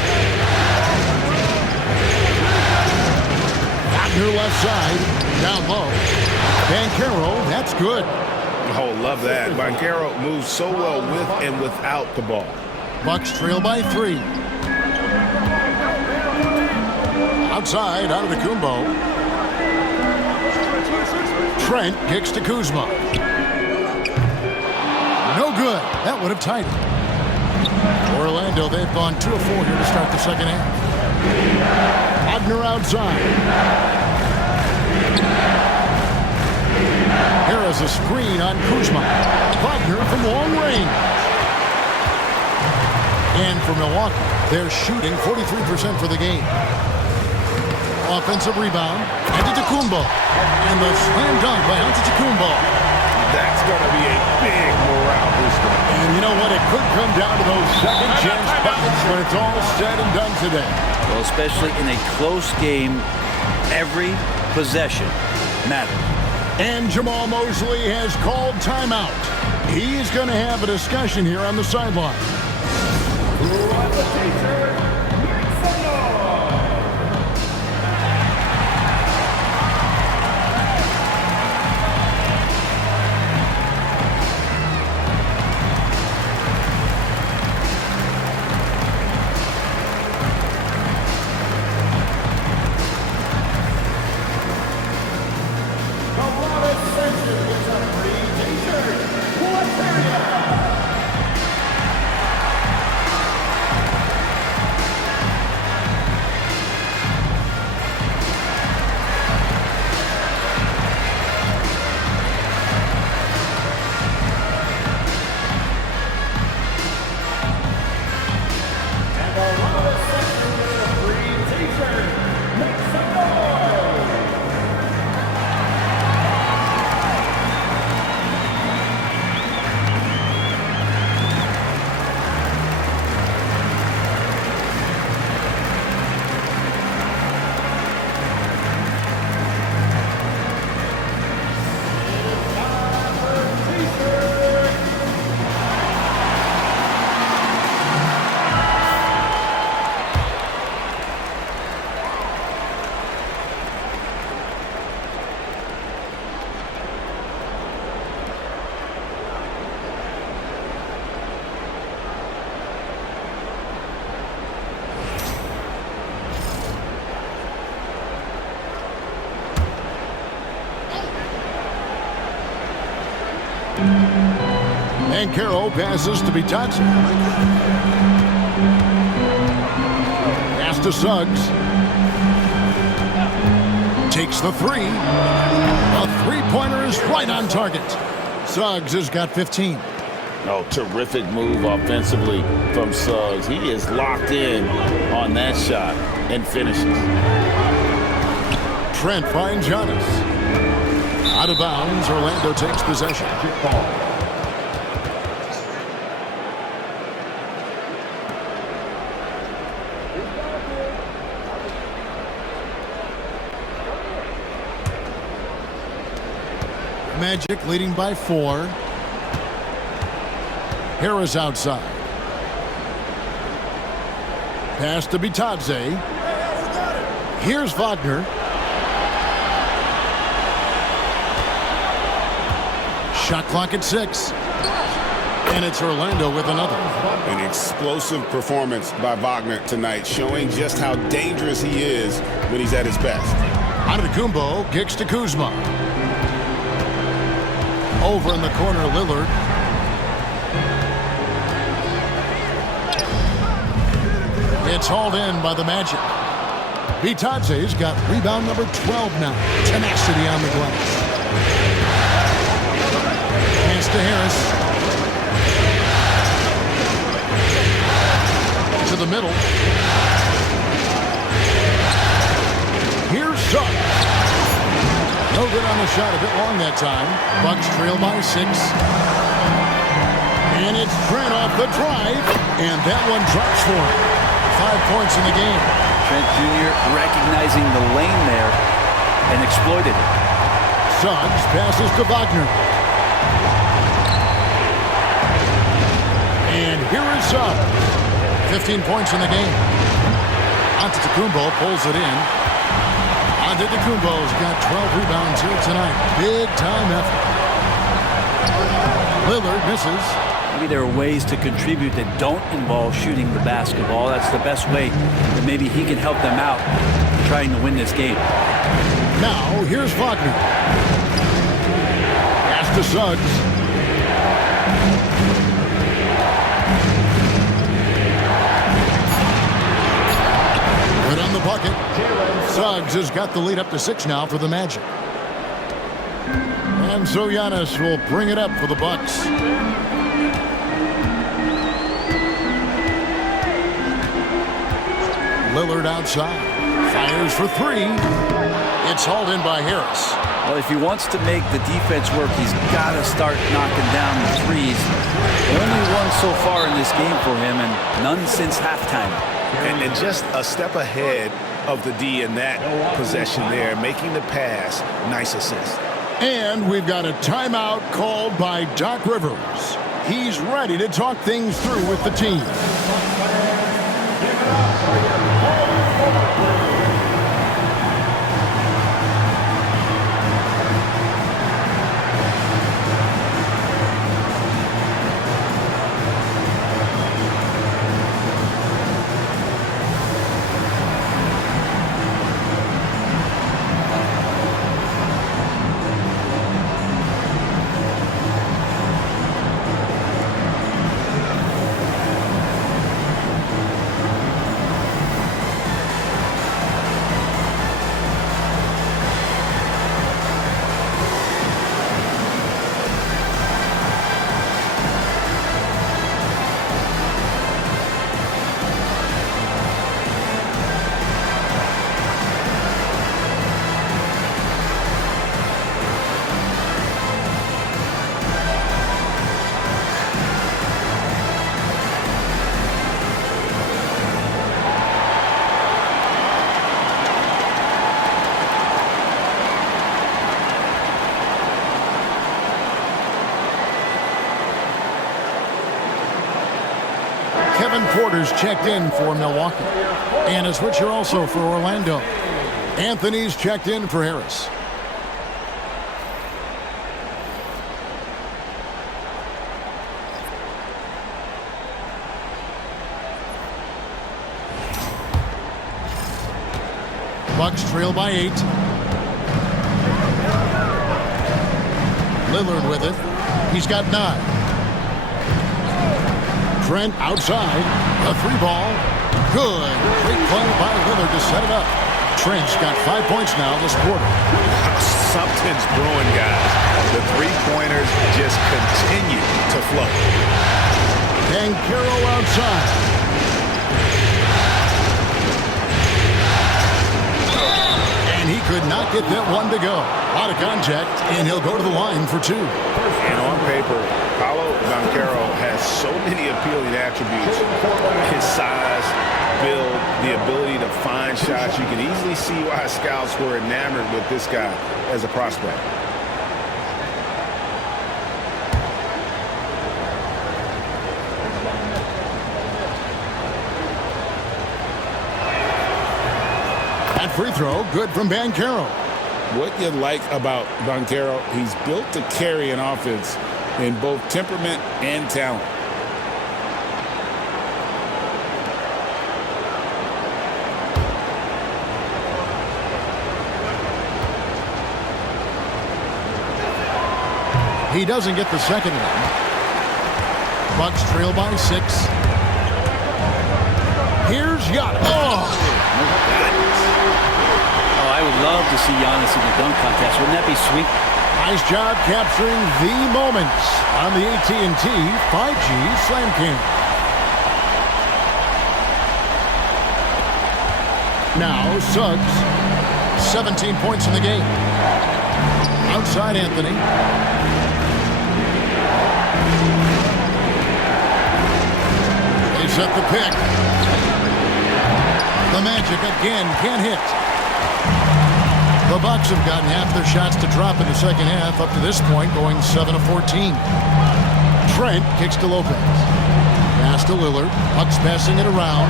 Wagner left side, down low. Banchero, that's good. Oh, love that. Banchero moves so well with and without the ball. Bucks trail by 3. Outside, out of the Antetokounmpo. Trent kicks to Kuzma. No good. That would have tied it. Orlando, they've gone 2 of 4 here to start the second half. Wagner outside. Here is a screen on Kuzma. Wagner from long range. And for Milwaukee, they're shooting 43% for the game. Offensive rebound. Antetokounmpo. And the slam dunk by Antetokounmpo. That's going to be a big morale booster. And you know what? It could come down to those second chance buckets when it's all said and done today. Well, especially in a close game, every possession matters. And Jamal Mosley has called timeout. He's going to have a discussion here on the sideline. Banchero passes to Bitadze. Pass to Suggs. Takes the three. A three-pointer is right on target. Suggs has got 15. Oh, terrific move offensively from Suggs. He is locked in on that shot and finishes. Trent finds Giannis. Out of bounds, Orlando takes possession. Magic leading by 4. Harris outside. Pass to Bitadze. Here's Wagner. Shot clock at 6. And it's Orlando with another. An explosive performance by Wagner tonight, showing just how dangerous he is when he's at his best. Antetokounmpo kicks to Kuzma. Over in the corner, Lillard. It's hauled in by the Magic. Bitadze's got rebound number 12 now. Tenacity on the glass. Pass to Harris. To the middle. Here's Suggs. No good on the shot, a bit long that time. Bucks trail by 6. And it's Trent off the drive. And that one drops for him. 5 points in the game. Trent Jr. recognizing the lane there and exploited it. Suggs passes to Wagner. And here is Suggs. 15 points in the game. Antetokounmpo pulls it in. Antetokounmpo's got 12 rebounds here tonight. Big time effort. Lillard misses. Maybe there are ways to contribute that don't involve shooting the basketball. That's the best way that maybe he can help them out trying to win this game. Now, here's Wagner. Pass to Suggs. Right on the bucket. Suggs has got the lead up to 6 now for the Magic. And so Giannis will bring it up for the Bucks. Lillard outside. Fires for 3. It's hauled in by Harris. Well, if he wants to make the defense work, he's got to start knocking down the threes. Only one so far in this game for him, and none since halftime. And just a step ahead of the D in that possession there, making the pass. Nice assist. And we've got a timeout called by Doc Rivers. He's ready to talk things through with the team. Kevin Porter's checked in for Milwaukee. And a switcher also for Orlando. Anthony's checked in for Harris. Bucks trail by 8. Lillard with it. He's got 9. Trent outside. The 3-ball. Good. Great play by Lillard to set it up. Trent's got 5 points now this quarter. Something's brewing, guys. The three-pointers just continue to flow. Banchero outside. And he could not get that one to go. Out of contact, and he'll go to the line for 2. And on paper, Paolo Banchero has so many appealing attributes. His size, build, the ability to find shots. You can easily see why scouts were enamored with this guy as a prospect. That free throw, good from Banchero. What you like about Banchero, he's built to carry an offense in both temperament and talent. He doesn't get the second one. Bucks trail by 6. Here's Giannis. Oh, I would love to see Giannis in the dunk contest. Wouldn't that be sweet? nice job capturing the moments on the AT&T 5G Slam Cam. Now Suggs, 17 points in the game. Outside Anthony. They set the pick. The Magic again can't hit. The Bucks have gotten half their shots to drop in the second half up to this point, going 7 of 14. Trent kicks to Lopez. Pass to Lillard. Bucks passing it around.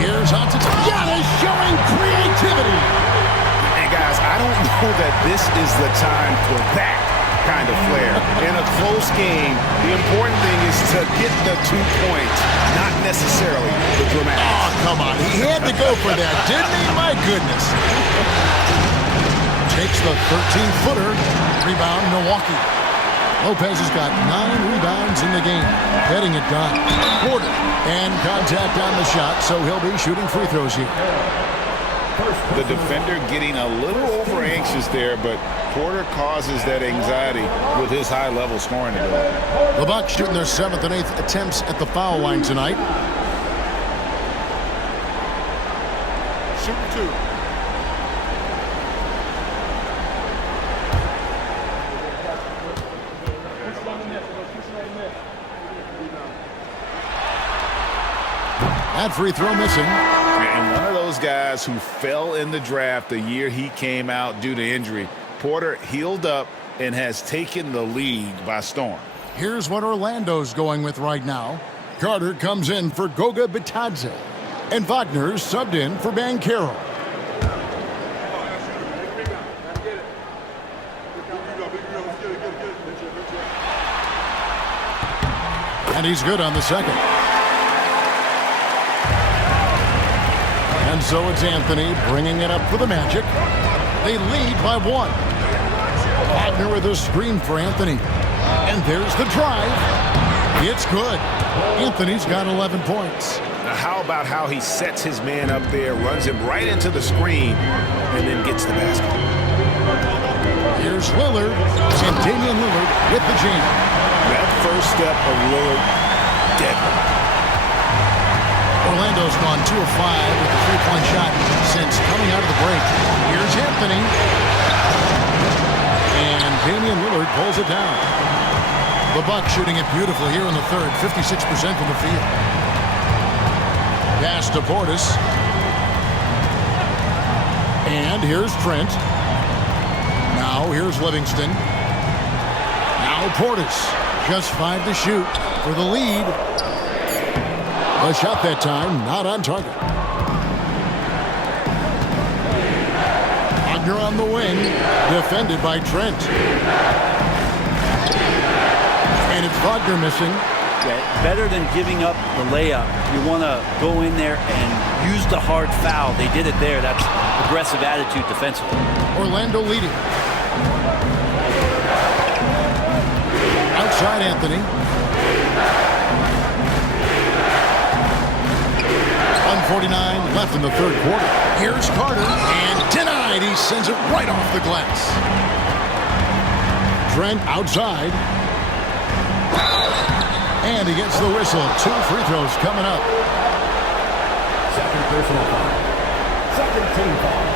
Here's Giannis showing creativity. And guys, I don't know that this is the time for that kind of flair. In a close game, the important thing is to get the 2 points, not necessarily the dramatic. Oh, come on. He had to go for that, didn't he? My goodness. Takes the 13-footer. Rebound, Milwaukee. Lopez has got 9 rebounds in the game. Getting it done. Porter. And contact on the shot, so he'll be shooting free throws here. The defender getting a little over-anxious there, but Porter causes that anxiety with his high-level scoring ability. The Bucks shooting their 7th and 8th attempts at the foul line tonight. Shoot 2. That free throw missing. And one of those guys who fell in the draft the year he came out due to injury. Porter healed up and has taken the league by storm. Here's what Orlando's going with right now. Carter comes in for Goga Bitadze. And Wagner's subbed in for Banchero. And he's good on the second. And so it's Anthony bringing it up for the Magic. They lead by 1. Wagner with a screen for Anthony. And there's the drive. It's good. Anthony's got 11 points. Now how about how he sets his man up there, runs him right into the screen, and then gets the basket. Here's Lillard. And Damian Lillard with the jam. That first step of Lillard, deadly. Orlando's gone 2 of 5 with a 3-point shot since coming out of the break. Here's Anthony. And Damian Lillard pulls it down. The Bucks shooting it beautifully here in the third, 56% from the field. Pass to Portis. And here's Trent. Now here's Livingston. Now Portis. Just 5 to shoot for the lead. A shot that time, not on target. Wagner on the wing, defended by Trent. And it's Wagner missing. Yeah, better than giving up the layup. You want to go in there and use the hard foul. They did it there. That's aggressive attitude defensively. Orlando leading. Outside Anthony. 2:49 left in the third quarter. Here's Carter, and denied. He sends it right off the glass. Trent outside. And he gets the whistle. 2 free throws coming up. Second personal foul. Second team foul.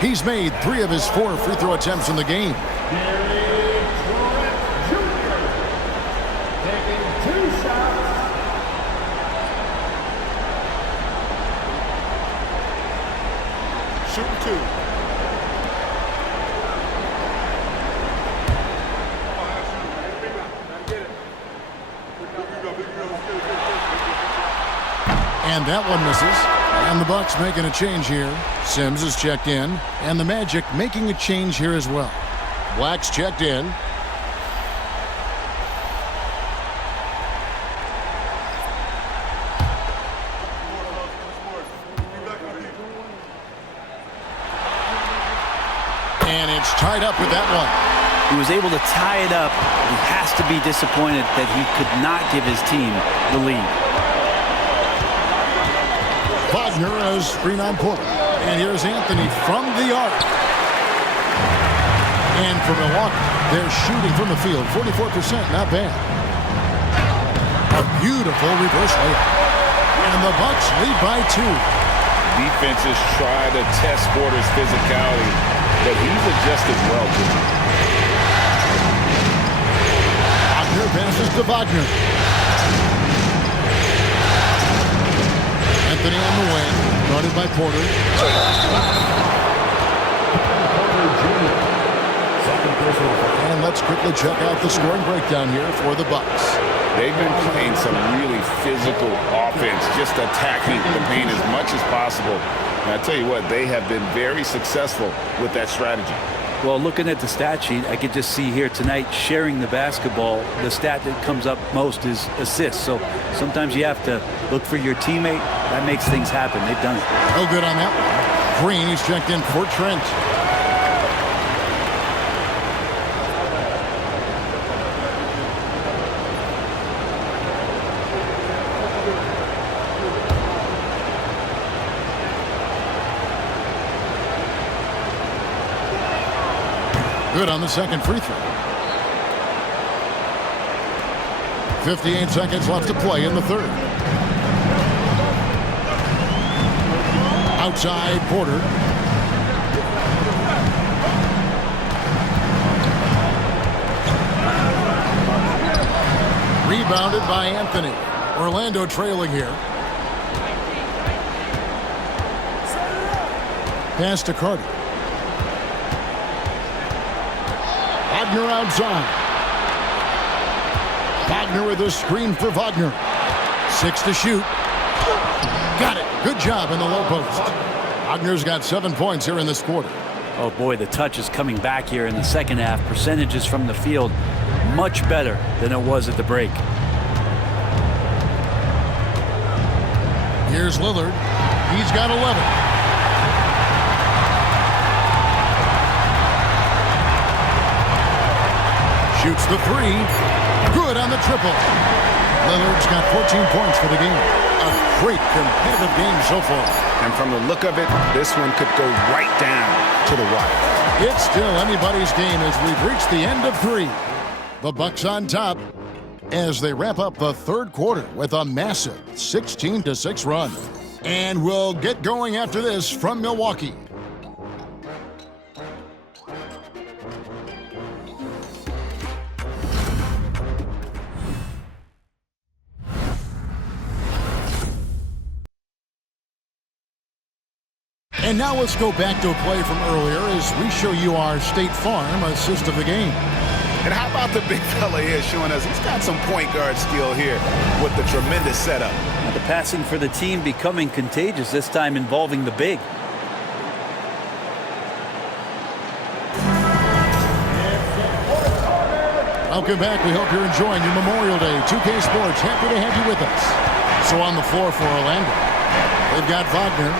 He's made 3 of his 4 free throw attempts in the game. Gary Trent Jr. taking 2 shots. Shooting 2. And that one misses. And the Bucks making a change here. Sims is checked in. And the Magic making a change here as well. Black's checked in. And it's tied up with that one. He was able to tie it up. He has to be disappointed that he could not give his team the lead. Wagner a screen on Porter. And here's Anthony from the arc. And for Milwaukee, they're shooting from the field. 44%, not bad. A beautiful reverse layup. And the Bucks lead by 2. Defenses try to test Porter's physicality, but he's adjusted well to it. Wagner passes to Wagner. Anthony on the wing, guarded by Porter. And let's quickly check out the scoring breakdown here for the Bucks. They've been playing some really physical offense, just attacking the paint as much as possible. And I tell you what, they have been very successful with that strategy. Well, looking at the stat sheet, I could just see here tonight sharing the basketball. The stat that comes up most is assists. So sometimes you have to look for your teammate. That makes things happen. They've done it. No good on that one. Green, he's checked in for Trent. Good on the second free throw. 58 seconds left to play in the third. Outside, Porter. Rebounded by Anthony. Orlando trailing here. Pass to Carter. Wagner outside. Wagner with a screen for Wagner. 6 to shoot. Got it. Good job in the low post. Wagner's got 7 points here in this quarter. Oh, boy, the touch is coming back here in the second half. Percentages from the field much better than it was at the break. Here's Lillard. He's got 11. Shoots the 3. Good on the triple. Lillard's got 14 points for the game. A great competitive game so far. And from the look of it, this one could go right down to the wire. It's still anybody's game as we've reached the end of 3. The Bucks on top as they wrap up the third quarter with a massive 16-6 run. And we'll get going after this from Milwaukee. And now let's go back to a play from earlier as we show you our State Farm assist of the game. And how about the big fella here showing us he's got some point guard skill here with the tremendous setup. Now the passing for the team becoming contagious, this time involving the big. Welcome back. We hope you're enjoying your Memorial Day. 2K Sports, happy to have you with us. So on the floor for Orlando, they've got Wagner.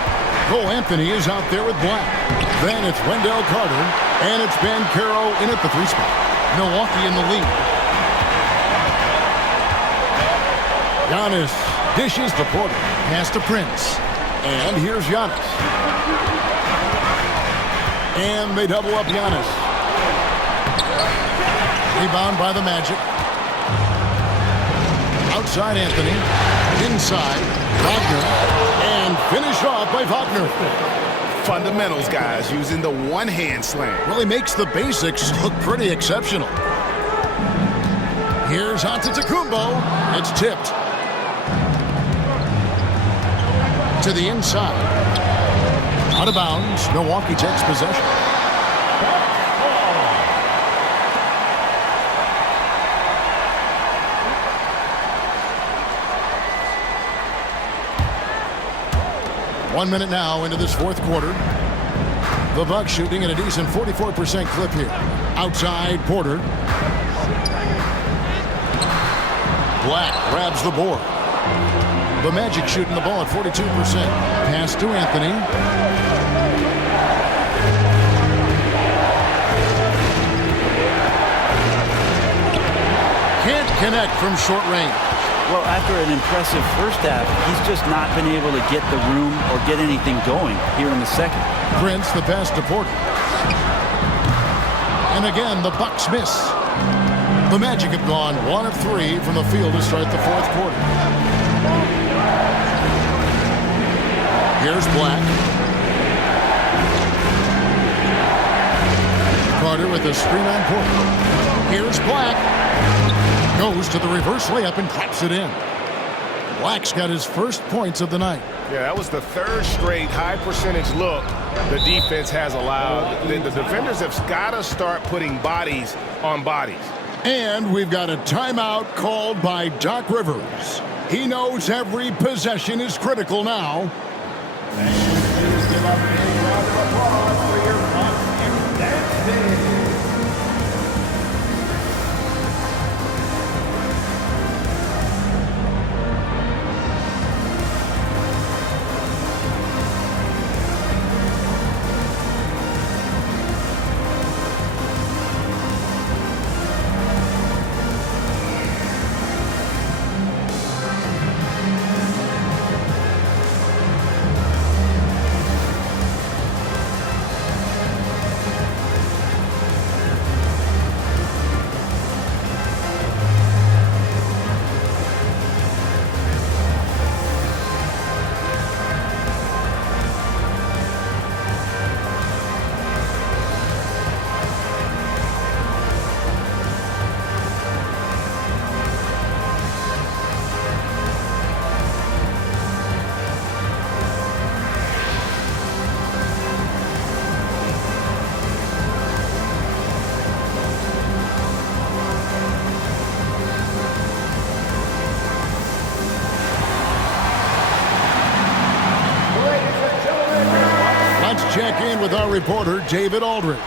Cole Anthony is out there with Black. Then it's Wendell Carter, and it's Ben Caro in at the 3 spot. Milwaukee in the lead. Giannis Dishes to Porter. Pass to Prince. And here's Giannis. And they double up Giannis. Rebound by the Magic. Outside Anthony. Inside Wagner. And finished off by Wagner. Fundamentals, guys, using the one-hand slam. Well, he makes the basics look pretty exceptional. Here's Antetokounmpo. It's tipped. To the inside. Out of bounds. Milwaukee takes possession. One minute now into this fourth quarter. The Bucks shooting at a decent 44% clip here. Outside Porter. Black grabs the board. The Magic shooting the ball at 42%. Pass to Anthony. Can't connect from short range. Well, after an impressive first half, he's just not been able to get the room or get anything going here in the second. Prince, the pass to Porter. And again, the Bucks miss. The Magic have gone 1 of 3 from the field to start the fourth quarter. Here's Black. Carter with a screen on Porter. Here's Black. Goes to the reverse layup and claps it in. Black's got his first points of the night. Yeah, that was the third straight high percentage look the defense has allowed. The defenders have got to start putting bodies on bodies. And we've got a timeout called by Doc Rivers. He knows every possession is critical now. Please give up a round of applause for your Bucks and dancing. Check in with our reporter, David Aldridge.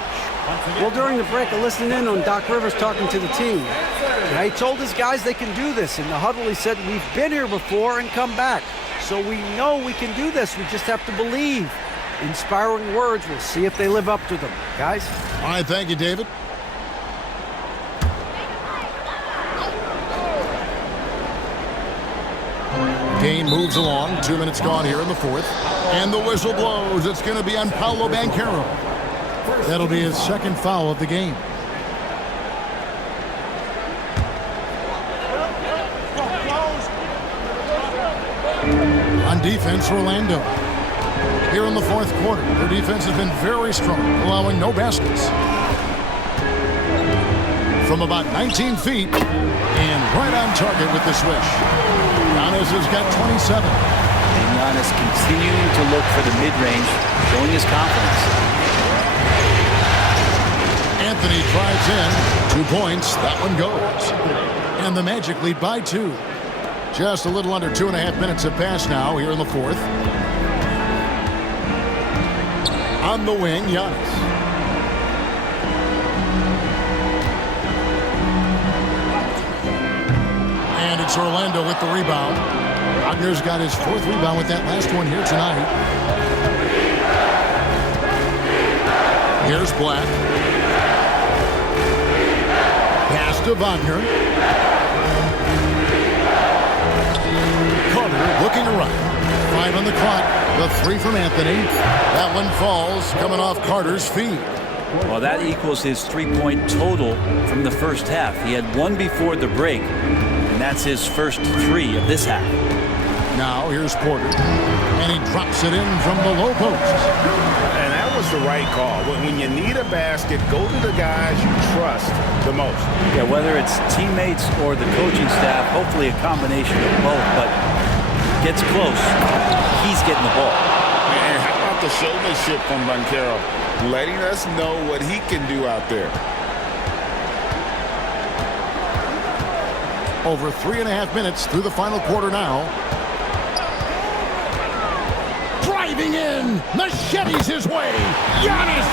Well, during the break, I listened in on Doc Rivers talking to the team. And he told his guys they can do this. In the huddle, he said, we've been here before and come back. So we know we can do this. We just have to believe. Inspiring words. We'll see if they live up to them. Guys? All right, thank you, David. Game moves along. 2 minutes gone here in the fourth. And the whistle blows. It's going to be on Paolo Banchero. That'll be his second foul of the game. On defense, Orlando. Here in the fourth quarter, their defense has been very strong, allowing no baskets. From about 19 feet, and right on target with the swish. Giannis has got 27. And Giannis continuing to look for the mid-range, showing his confidence. Anthony drives in. 2 points. That one goes. And the Magic lead by 2. Just a little under 2.5 minutes have passed now here in the fourth. On the wing, Giannis. And it's Orlando with the rebound. Wagner's got his 4th rebound with that last one here tonight. Here's Black. Pass to Wagner. Carter on the clock. The three from Anthony. That one falls, coming off Carter's feet. Well, that equals his three-point total from the first half. He had one before the break, and that's his first three of this half. Now here's Porter, and he drops it in from the low post. And that was the right call. When you need a basket, go to the guys you trust the most. Yeah, whether it's teammates or the coaching staff, hopefully a combination of both, but gets close, he's getting the ball. And how about the showmanship from Banchero, letting us know what he can do out there. Over 3.5 minutes through the final quarter now. Driving in, machetes his way. Giannis!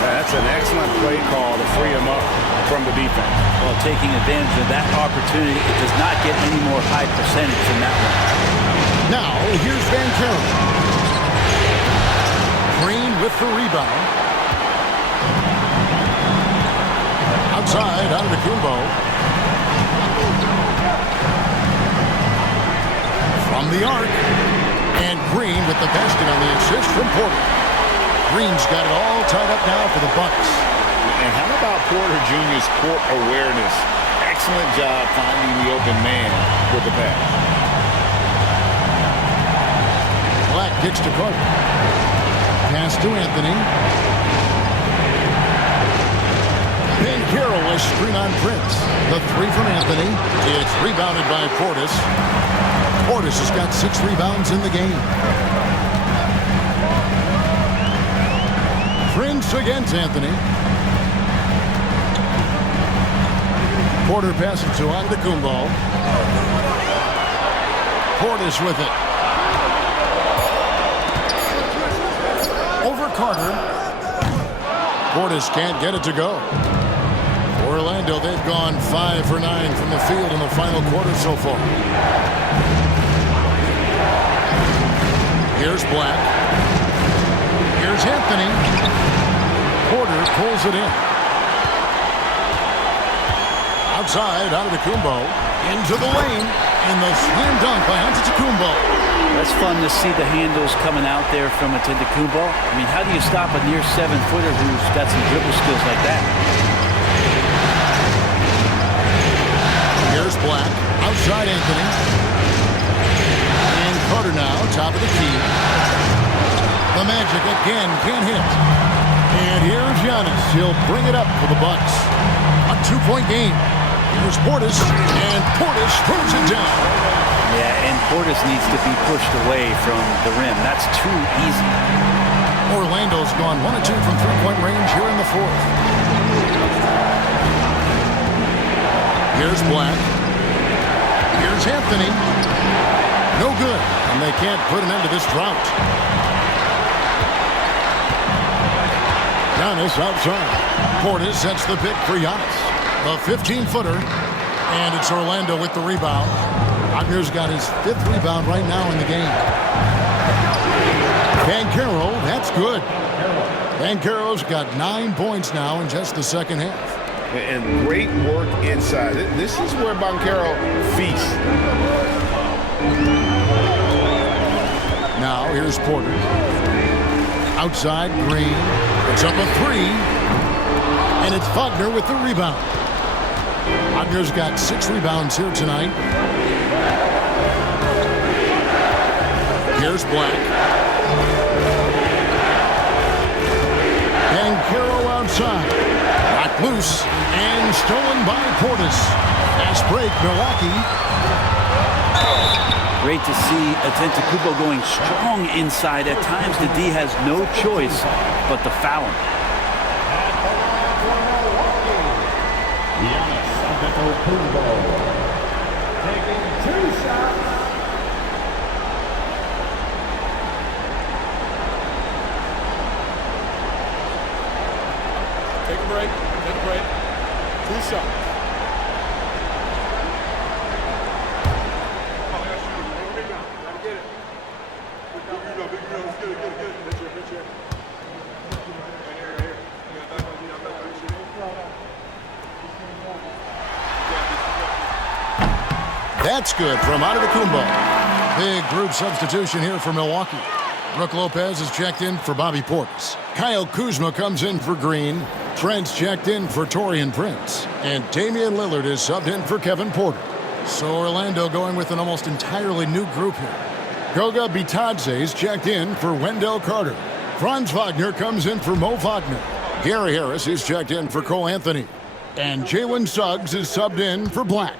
That's an excellent play call to free him up from the defense. Well, taking advantage of that opportunity, it does not get any more high percentage than that one. Now, here's Banchero. Green with the rebound. Outside, Antetokounmpo. From the arc. And Green with the basket on the assist from Porter. Green's got it all tied up now for the Bucks. And how about Porter Jr.'s court awareness? Excellent job finding the open man with the pass. Black kicks to Carter. Pass to Anthony. Banchero is screen on Prince. The three from Anthony. It's rebounded by Portis. Portis has got 6 rebounds in the game. Prince against Anthony. Porter passes to Antetokounmpo. Portis with it. Over Carter. Portis can't get it to go. Orlando, they've gone 5 for 9 from the field in the final quarter so far. Here's Black. Here's Anthony. Porter pulls it in. Outside, Antetokounmpo. Into the lane. And the slam dunk by Antetokounmpo. That's fun to see the handles coming out there from Antetokounmpo. I mean, how do you stop a near 7-footer who's got some dribble skills like that? Here's Black. Outside Anthony. And Carter now, top of the key. The Magic again can't hit. And here's Giannis. He'll bring it up for the Bucks. A 2-point game. Here's Portis. And Portis throws it down. Yeah, and Portis needs to be pushed away from the rim. That's too easy. Orlando's gone 1 of 2 from 3-point range here in the fourth. Here's Black. Here's Anthony. No good. And they can't put an end to this drought. Giannis outside. Portis sets the pick for Giannis. A 15-footer. And it's Orlando with the rebound. Wagner's got his 5th rebound right now in the game. Banchero, that's good. Banchero's got 9 points now in just the second half. And great work inside. This is where Banchero feasts. Now here's Porter. Outside, Green. It's up a 3. And it's Wagner with the rebound. Wagner's got 6 rebounds here tonight. Here's Black. Banchero outside. Knocked loose and stolen by Portis. Fast break, Milwaukee. Great to see Antetokounmpo going strong inside. At times, the D has no choice but to foul him. Giannis Antetokounmpo taking 2 shots. Take a break. Take a break. 2 shots. That's good from Antetokounmpo. Big group substitution here for Milwaukee. Brook Lopez is checked in for Bobby Portis. Kyle Kuzma comes in for Green. Trent's checked in for Taurean Prince. And Damian Lillard is subbed in for Kevin Porter. So Orlando going with an almost entirely new group here. Goga Bitadze is checked in for Wendell Carter. Franz Wagner comes in for Mo Wagner. Gary Harris is checked in for Cole Anthony. And Jalen Suggs is subbed in for Black.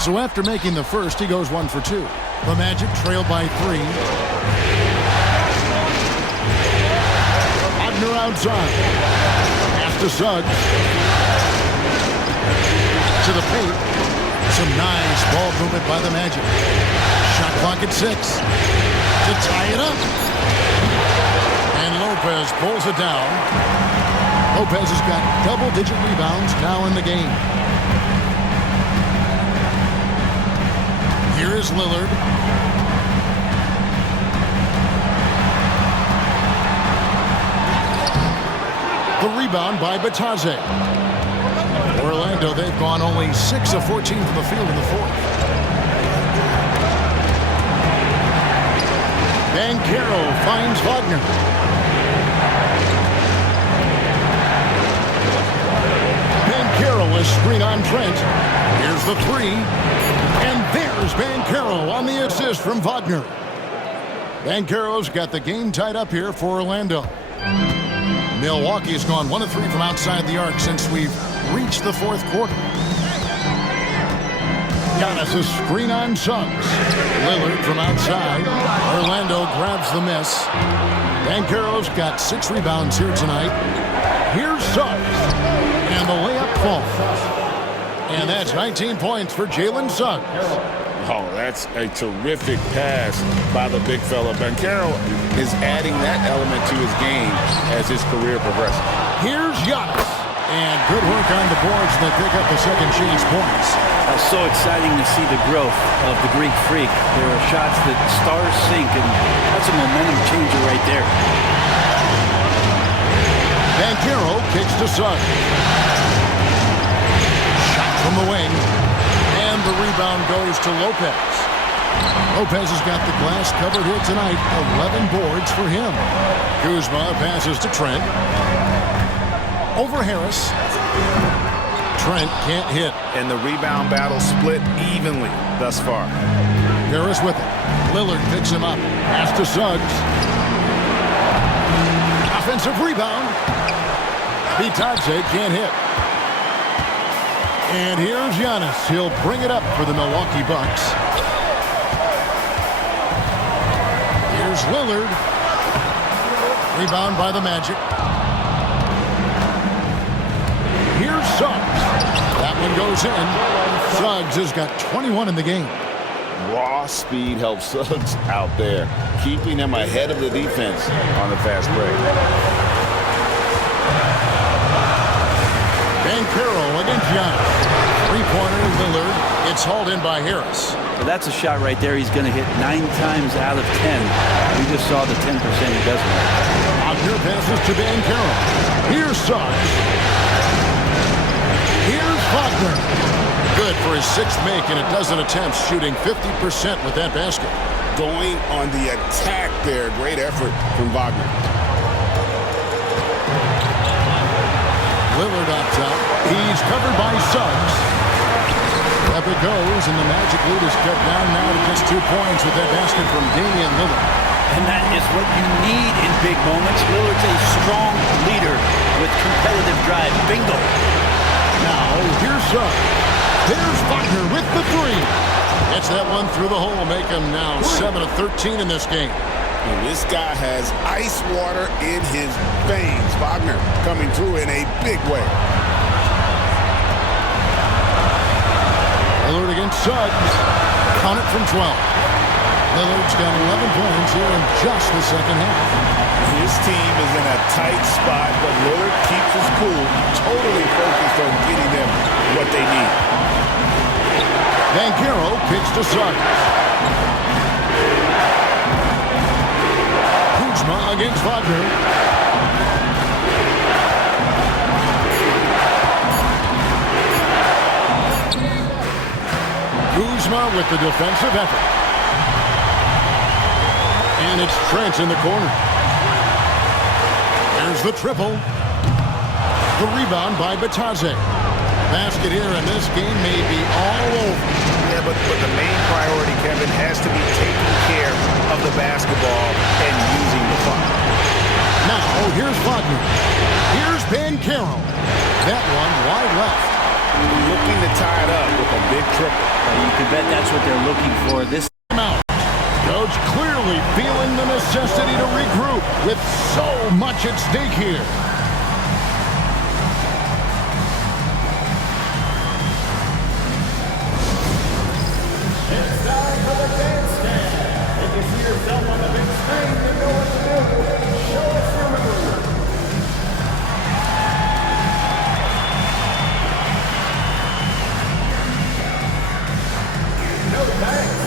So after making the first, he goes 1 for 2. The Magic trailed by 3. Wagner outside. Pass to Suggs. To the paint. Some nice ball movement by the Magic. Shot clock at 6. To tie it up. And Lopez pulls it down. Lopez has got double-digit rebounds now in the game. Here is Lillard. The rebound by Bitadze. Orlando, they've gone only 6 of 14 from the field in the fourth. Banchero finds Wagner. Banchero is screen on Trent. Here's the 3. And there's Banchero on the assist from Wagner. Banchero's got the game tied up here for Orlando. Milwaukee has gone 1 of 3 from outside the arc since we've reached the fourth quarter. Giannis is screen on Suggs. Lillard from outside. Orlando grabs the miss. Banchero's got 6 rebounds here tonight. Here's Suggs. And the layup falls. And that's 19 points for Jalen Suggs. Oh, that's a terrific pass by the big fella. Banchero is adding that element to his game as his career progresses. Here's Giannis. And good work on the boards. They pick up the second chance points. It's so exciting to see the growth of the Greek Freak. There are shots that stars sink, and that's a momentum changer right there. Banchero kicks to Suggs. From the wing, and the rebound goes to Lopez. Lopez has got the glass covered here tonight. 11 boards for him. Kuzma passes to Trent. Over Harris. Trent can't hit. And the rebound battle split evenly thus far. Harris with it. Lillard picks him up. Pass to Suggs. Offensive rebound. Bitadze can't hit. And here's Giannis. He'll bring it up for the Milwaukee Bucks. Here's Lillard. Rebound by the Magic. Here's Suggs. That one goes in. Suggs has got 21 in the game. Raw speed helps Suggs out there, keeping him ahead of the defense on the fast break. Banchero against Giannis. Three-pointer, Lillard. It's hauled in by Harris. Well, that's a shot right there he's going to hit 9 times out of 10. We just saw the 10% he doesn't. Wagner passes to Banchero. Here's Suggs. Here's Wagner. Good for his 6th make and a dozen attempts, shooting 50% with that basket. Going on the attack there. Great effort from Wagner. Lillard up top. He's covered by Suggs. Up it goes, and the Magic lead is cut down now to just 2 points with that basket from Damian Lillard. And that is what you need in big moments. Lillard's a strong leader with competitive drive. Bingo. Now, here's Suggs. There's Wagner with the 3. Gets that one through the hole, make him now 7 of 13 in this game. And this guy has ice water in his veins. Wagner coming through in a big way. Lillard against Suggs. Count it from 12. Lillard's got 11 points here in just the second half. His team is in a tight spot, but Lillard keeps his cool, totally focused on getting them what they need. Banchero kicks to Suggs. Kuzma against Wagner. with the defensive effort. And it's Trent in the corner. There's the triple. The rebound by Batadze. Basket here, and this game may be all over. Yeah, but the main priority, Kevin, has to be taking care of the basketball and using the clock. Now, here's Wagner. Here's Banchero. That one wide left. Looking to tie it up with a big triple. You can bet that's what they're looking for. This out. Coach clearly feeling the necessity to regroup with so much at stake here. It's time for the dance stand. If you see yourself on the big screen, you know what to do. Show us your move. No thanks.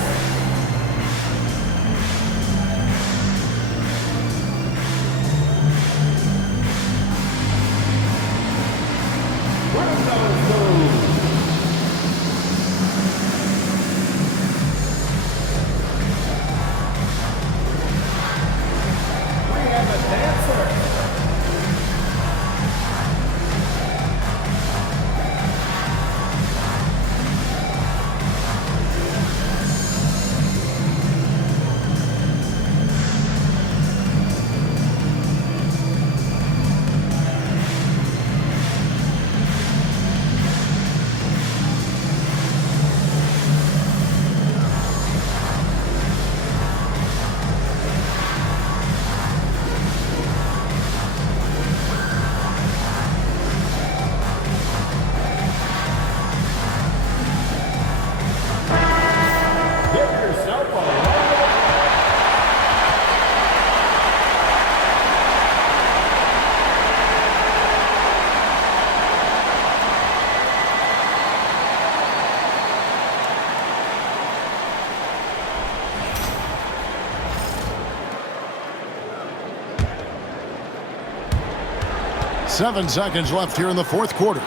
Seven seconds left here in the fourth quarter.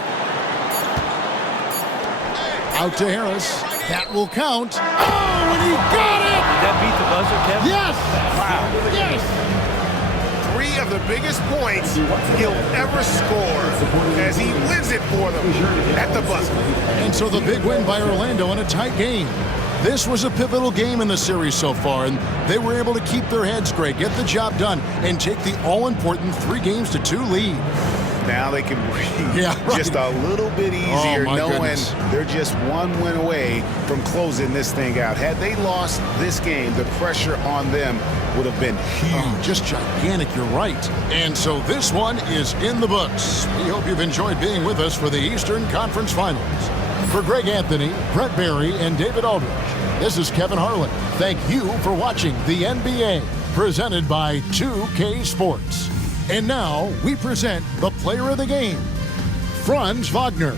Out to Harris. That will count. Oh, and he got it! Did that beat the buzzer, Kevin? Yes! Wow. Yes! 3 of the biggest points he'll ever score as he wins it for them at the buzzer. And so the big win by Orlando in a tight game. This was a pivotal game in the series so far, and they were able to keep their heads straight, get the job done, and take the all-important 3-2 lead. Now they can breathe just a little bit easier, knowing they're just one win away from closing this thing out. Had they lost this game, the pressure on them would have been huge. Oh, just gigantic, you're right. And so this one is in the books. We hope you've enjoyed being with us for the Eastern Conference Finals. For Greg Anthony, Brett Barry, and David Aldridge, this is Kevin Harlan. Thank you for watching the NBA, presented by 2K Sports. And now we present the player of the game, Franz Wagner.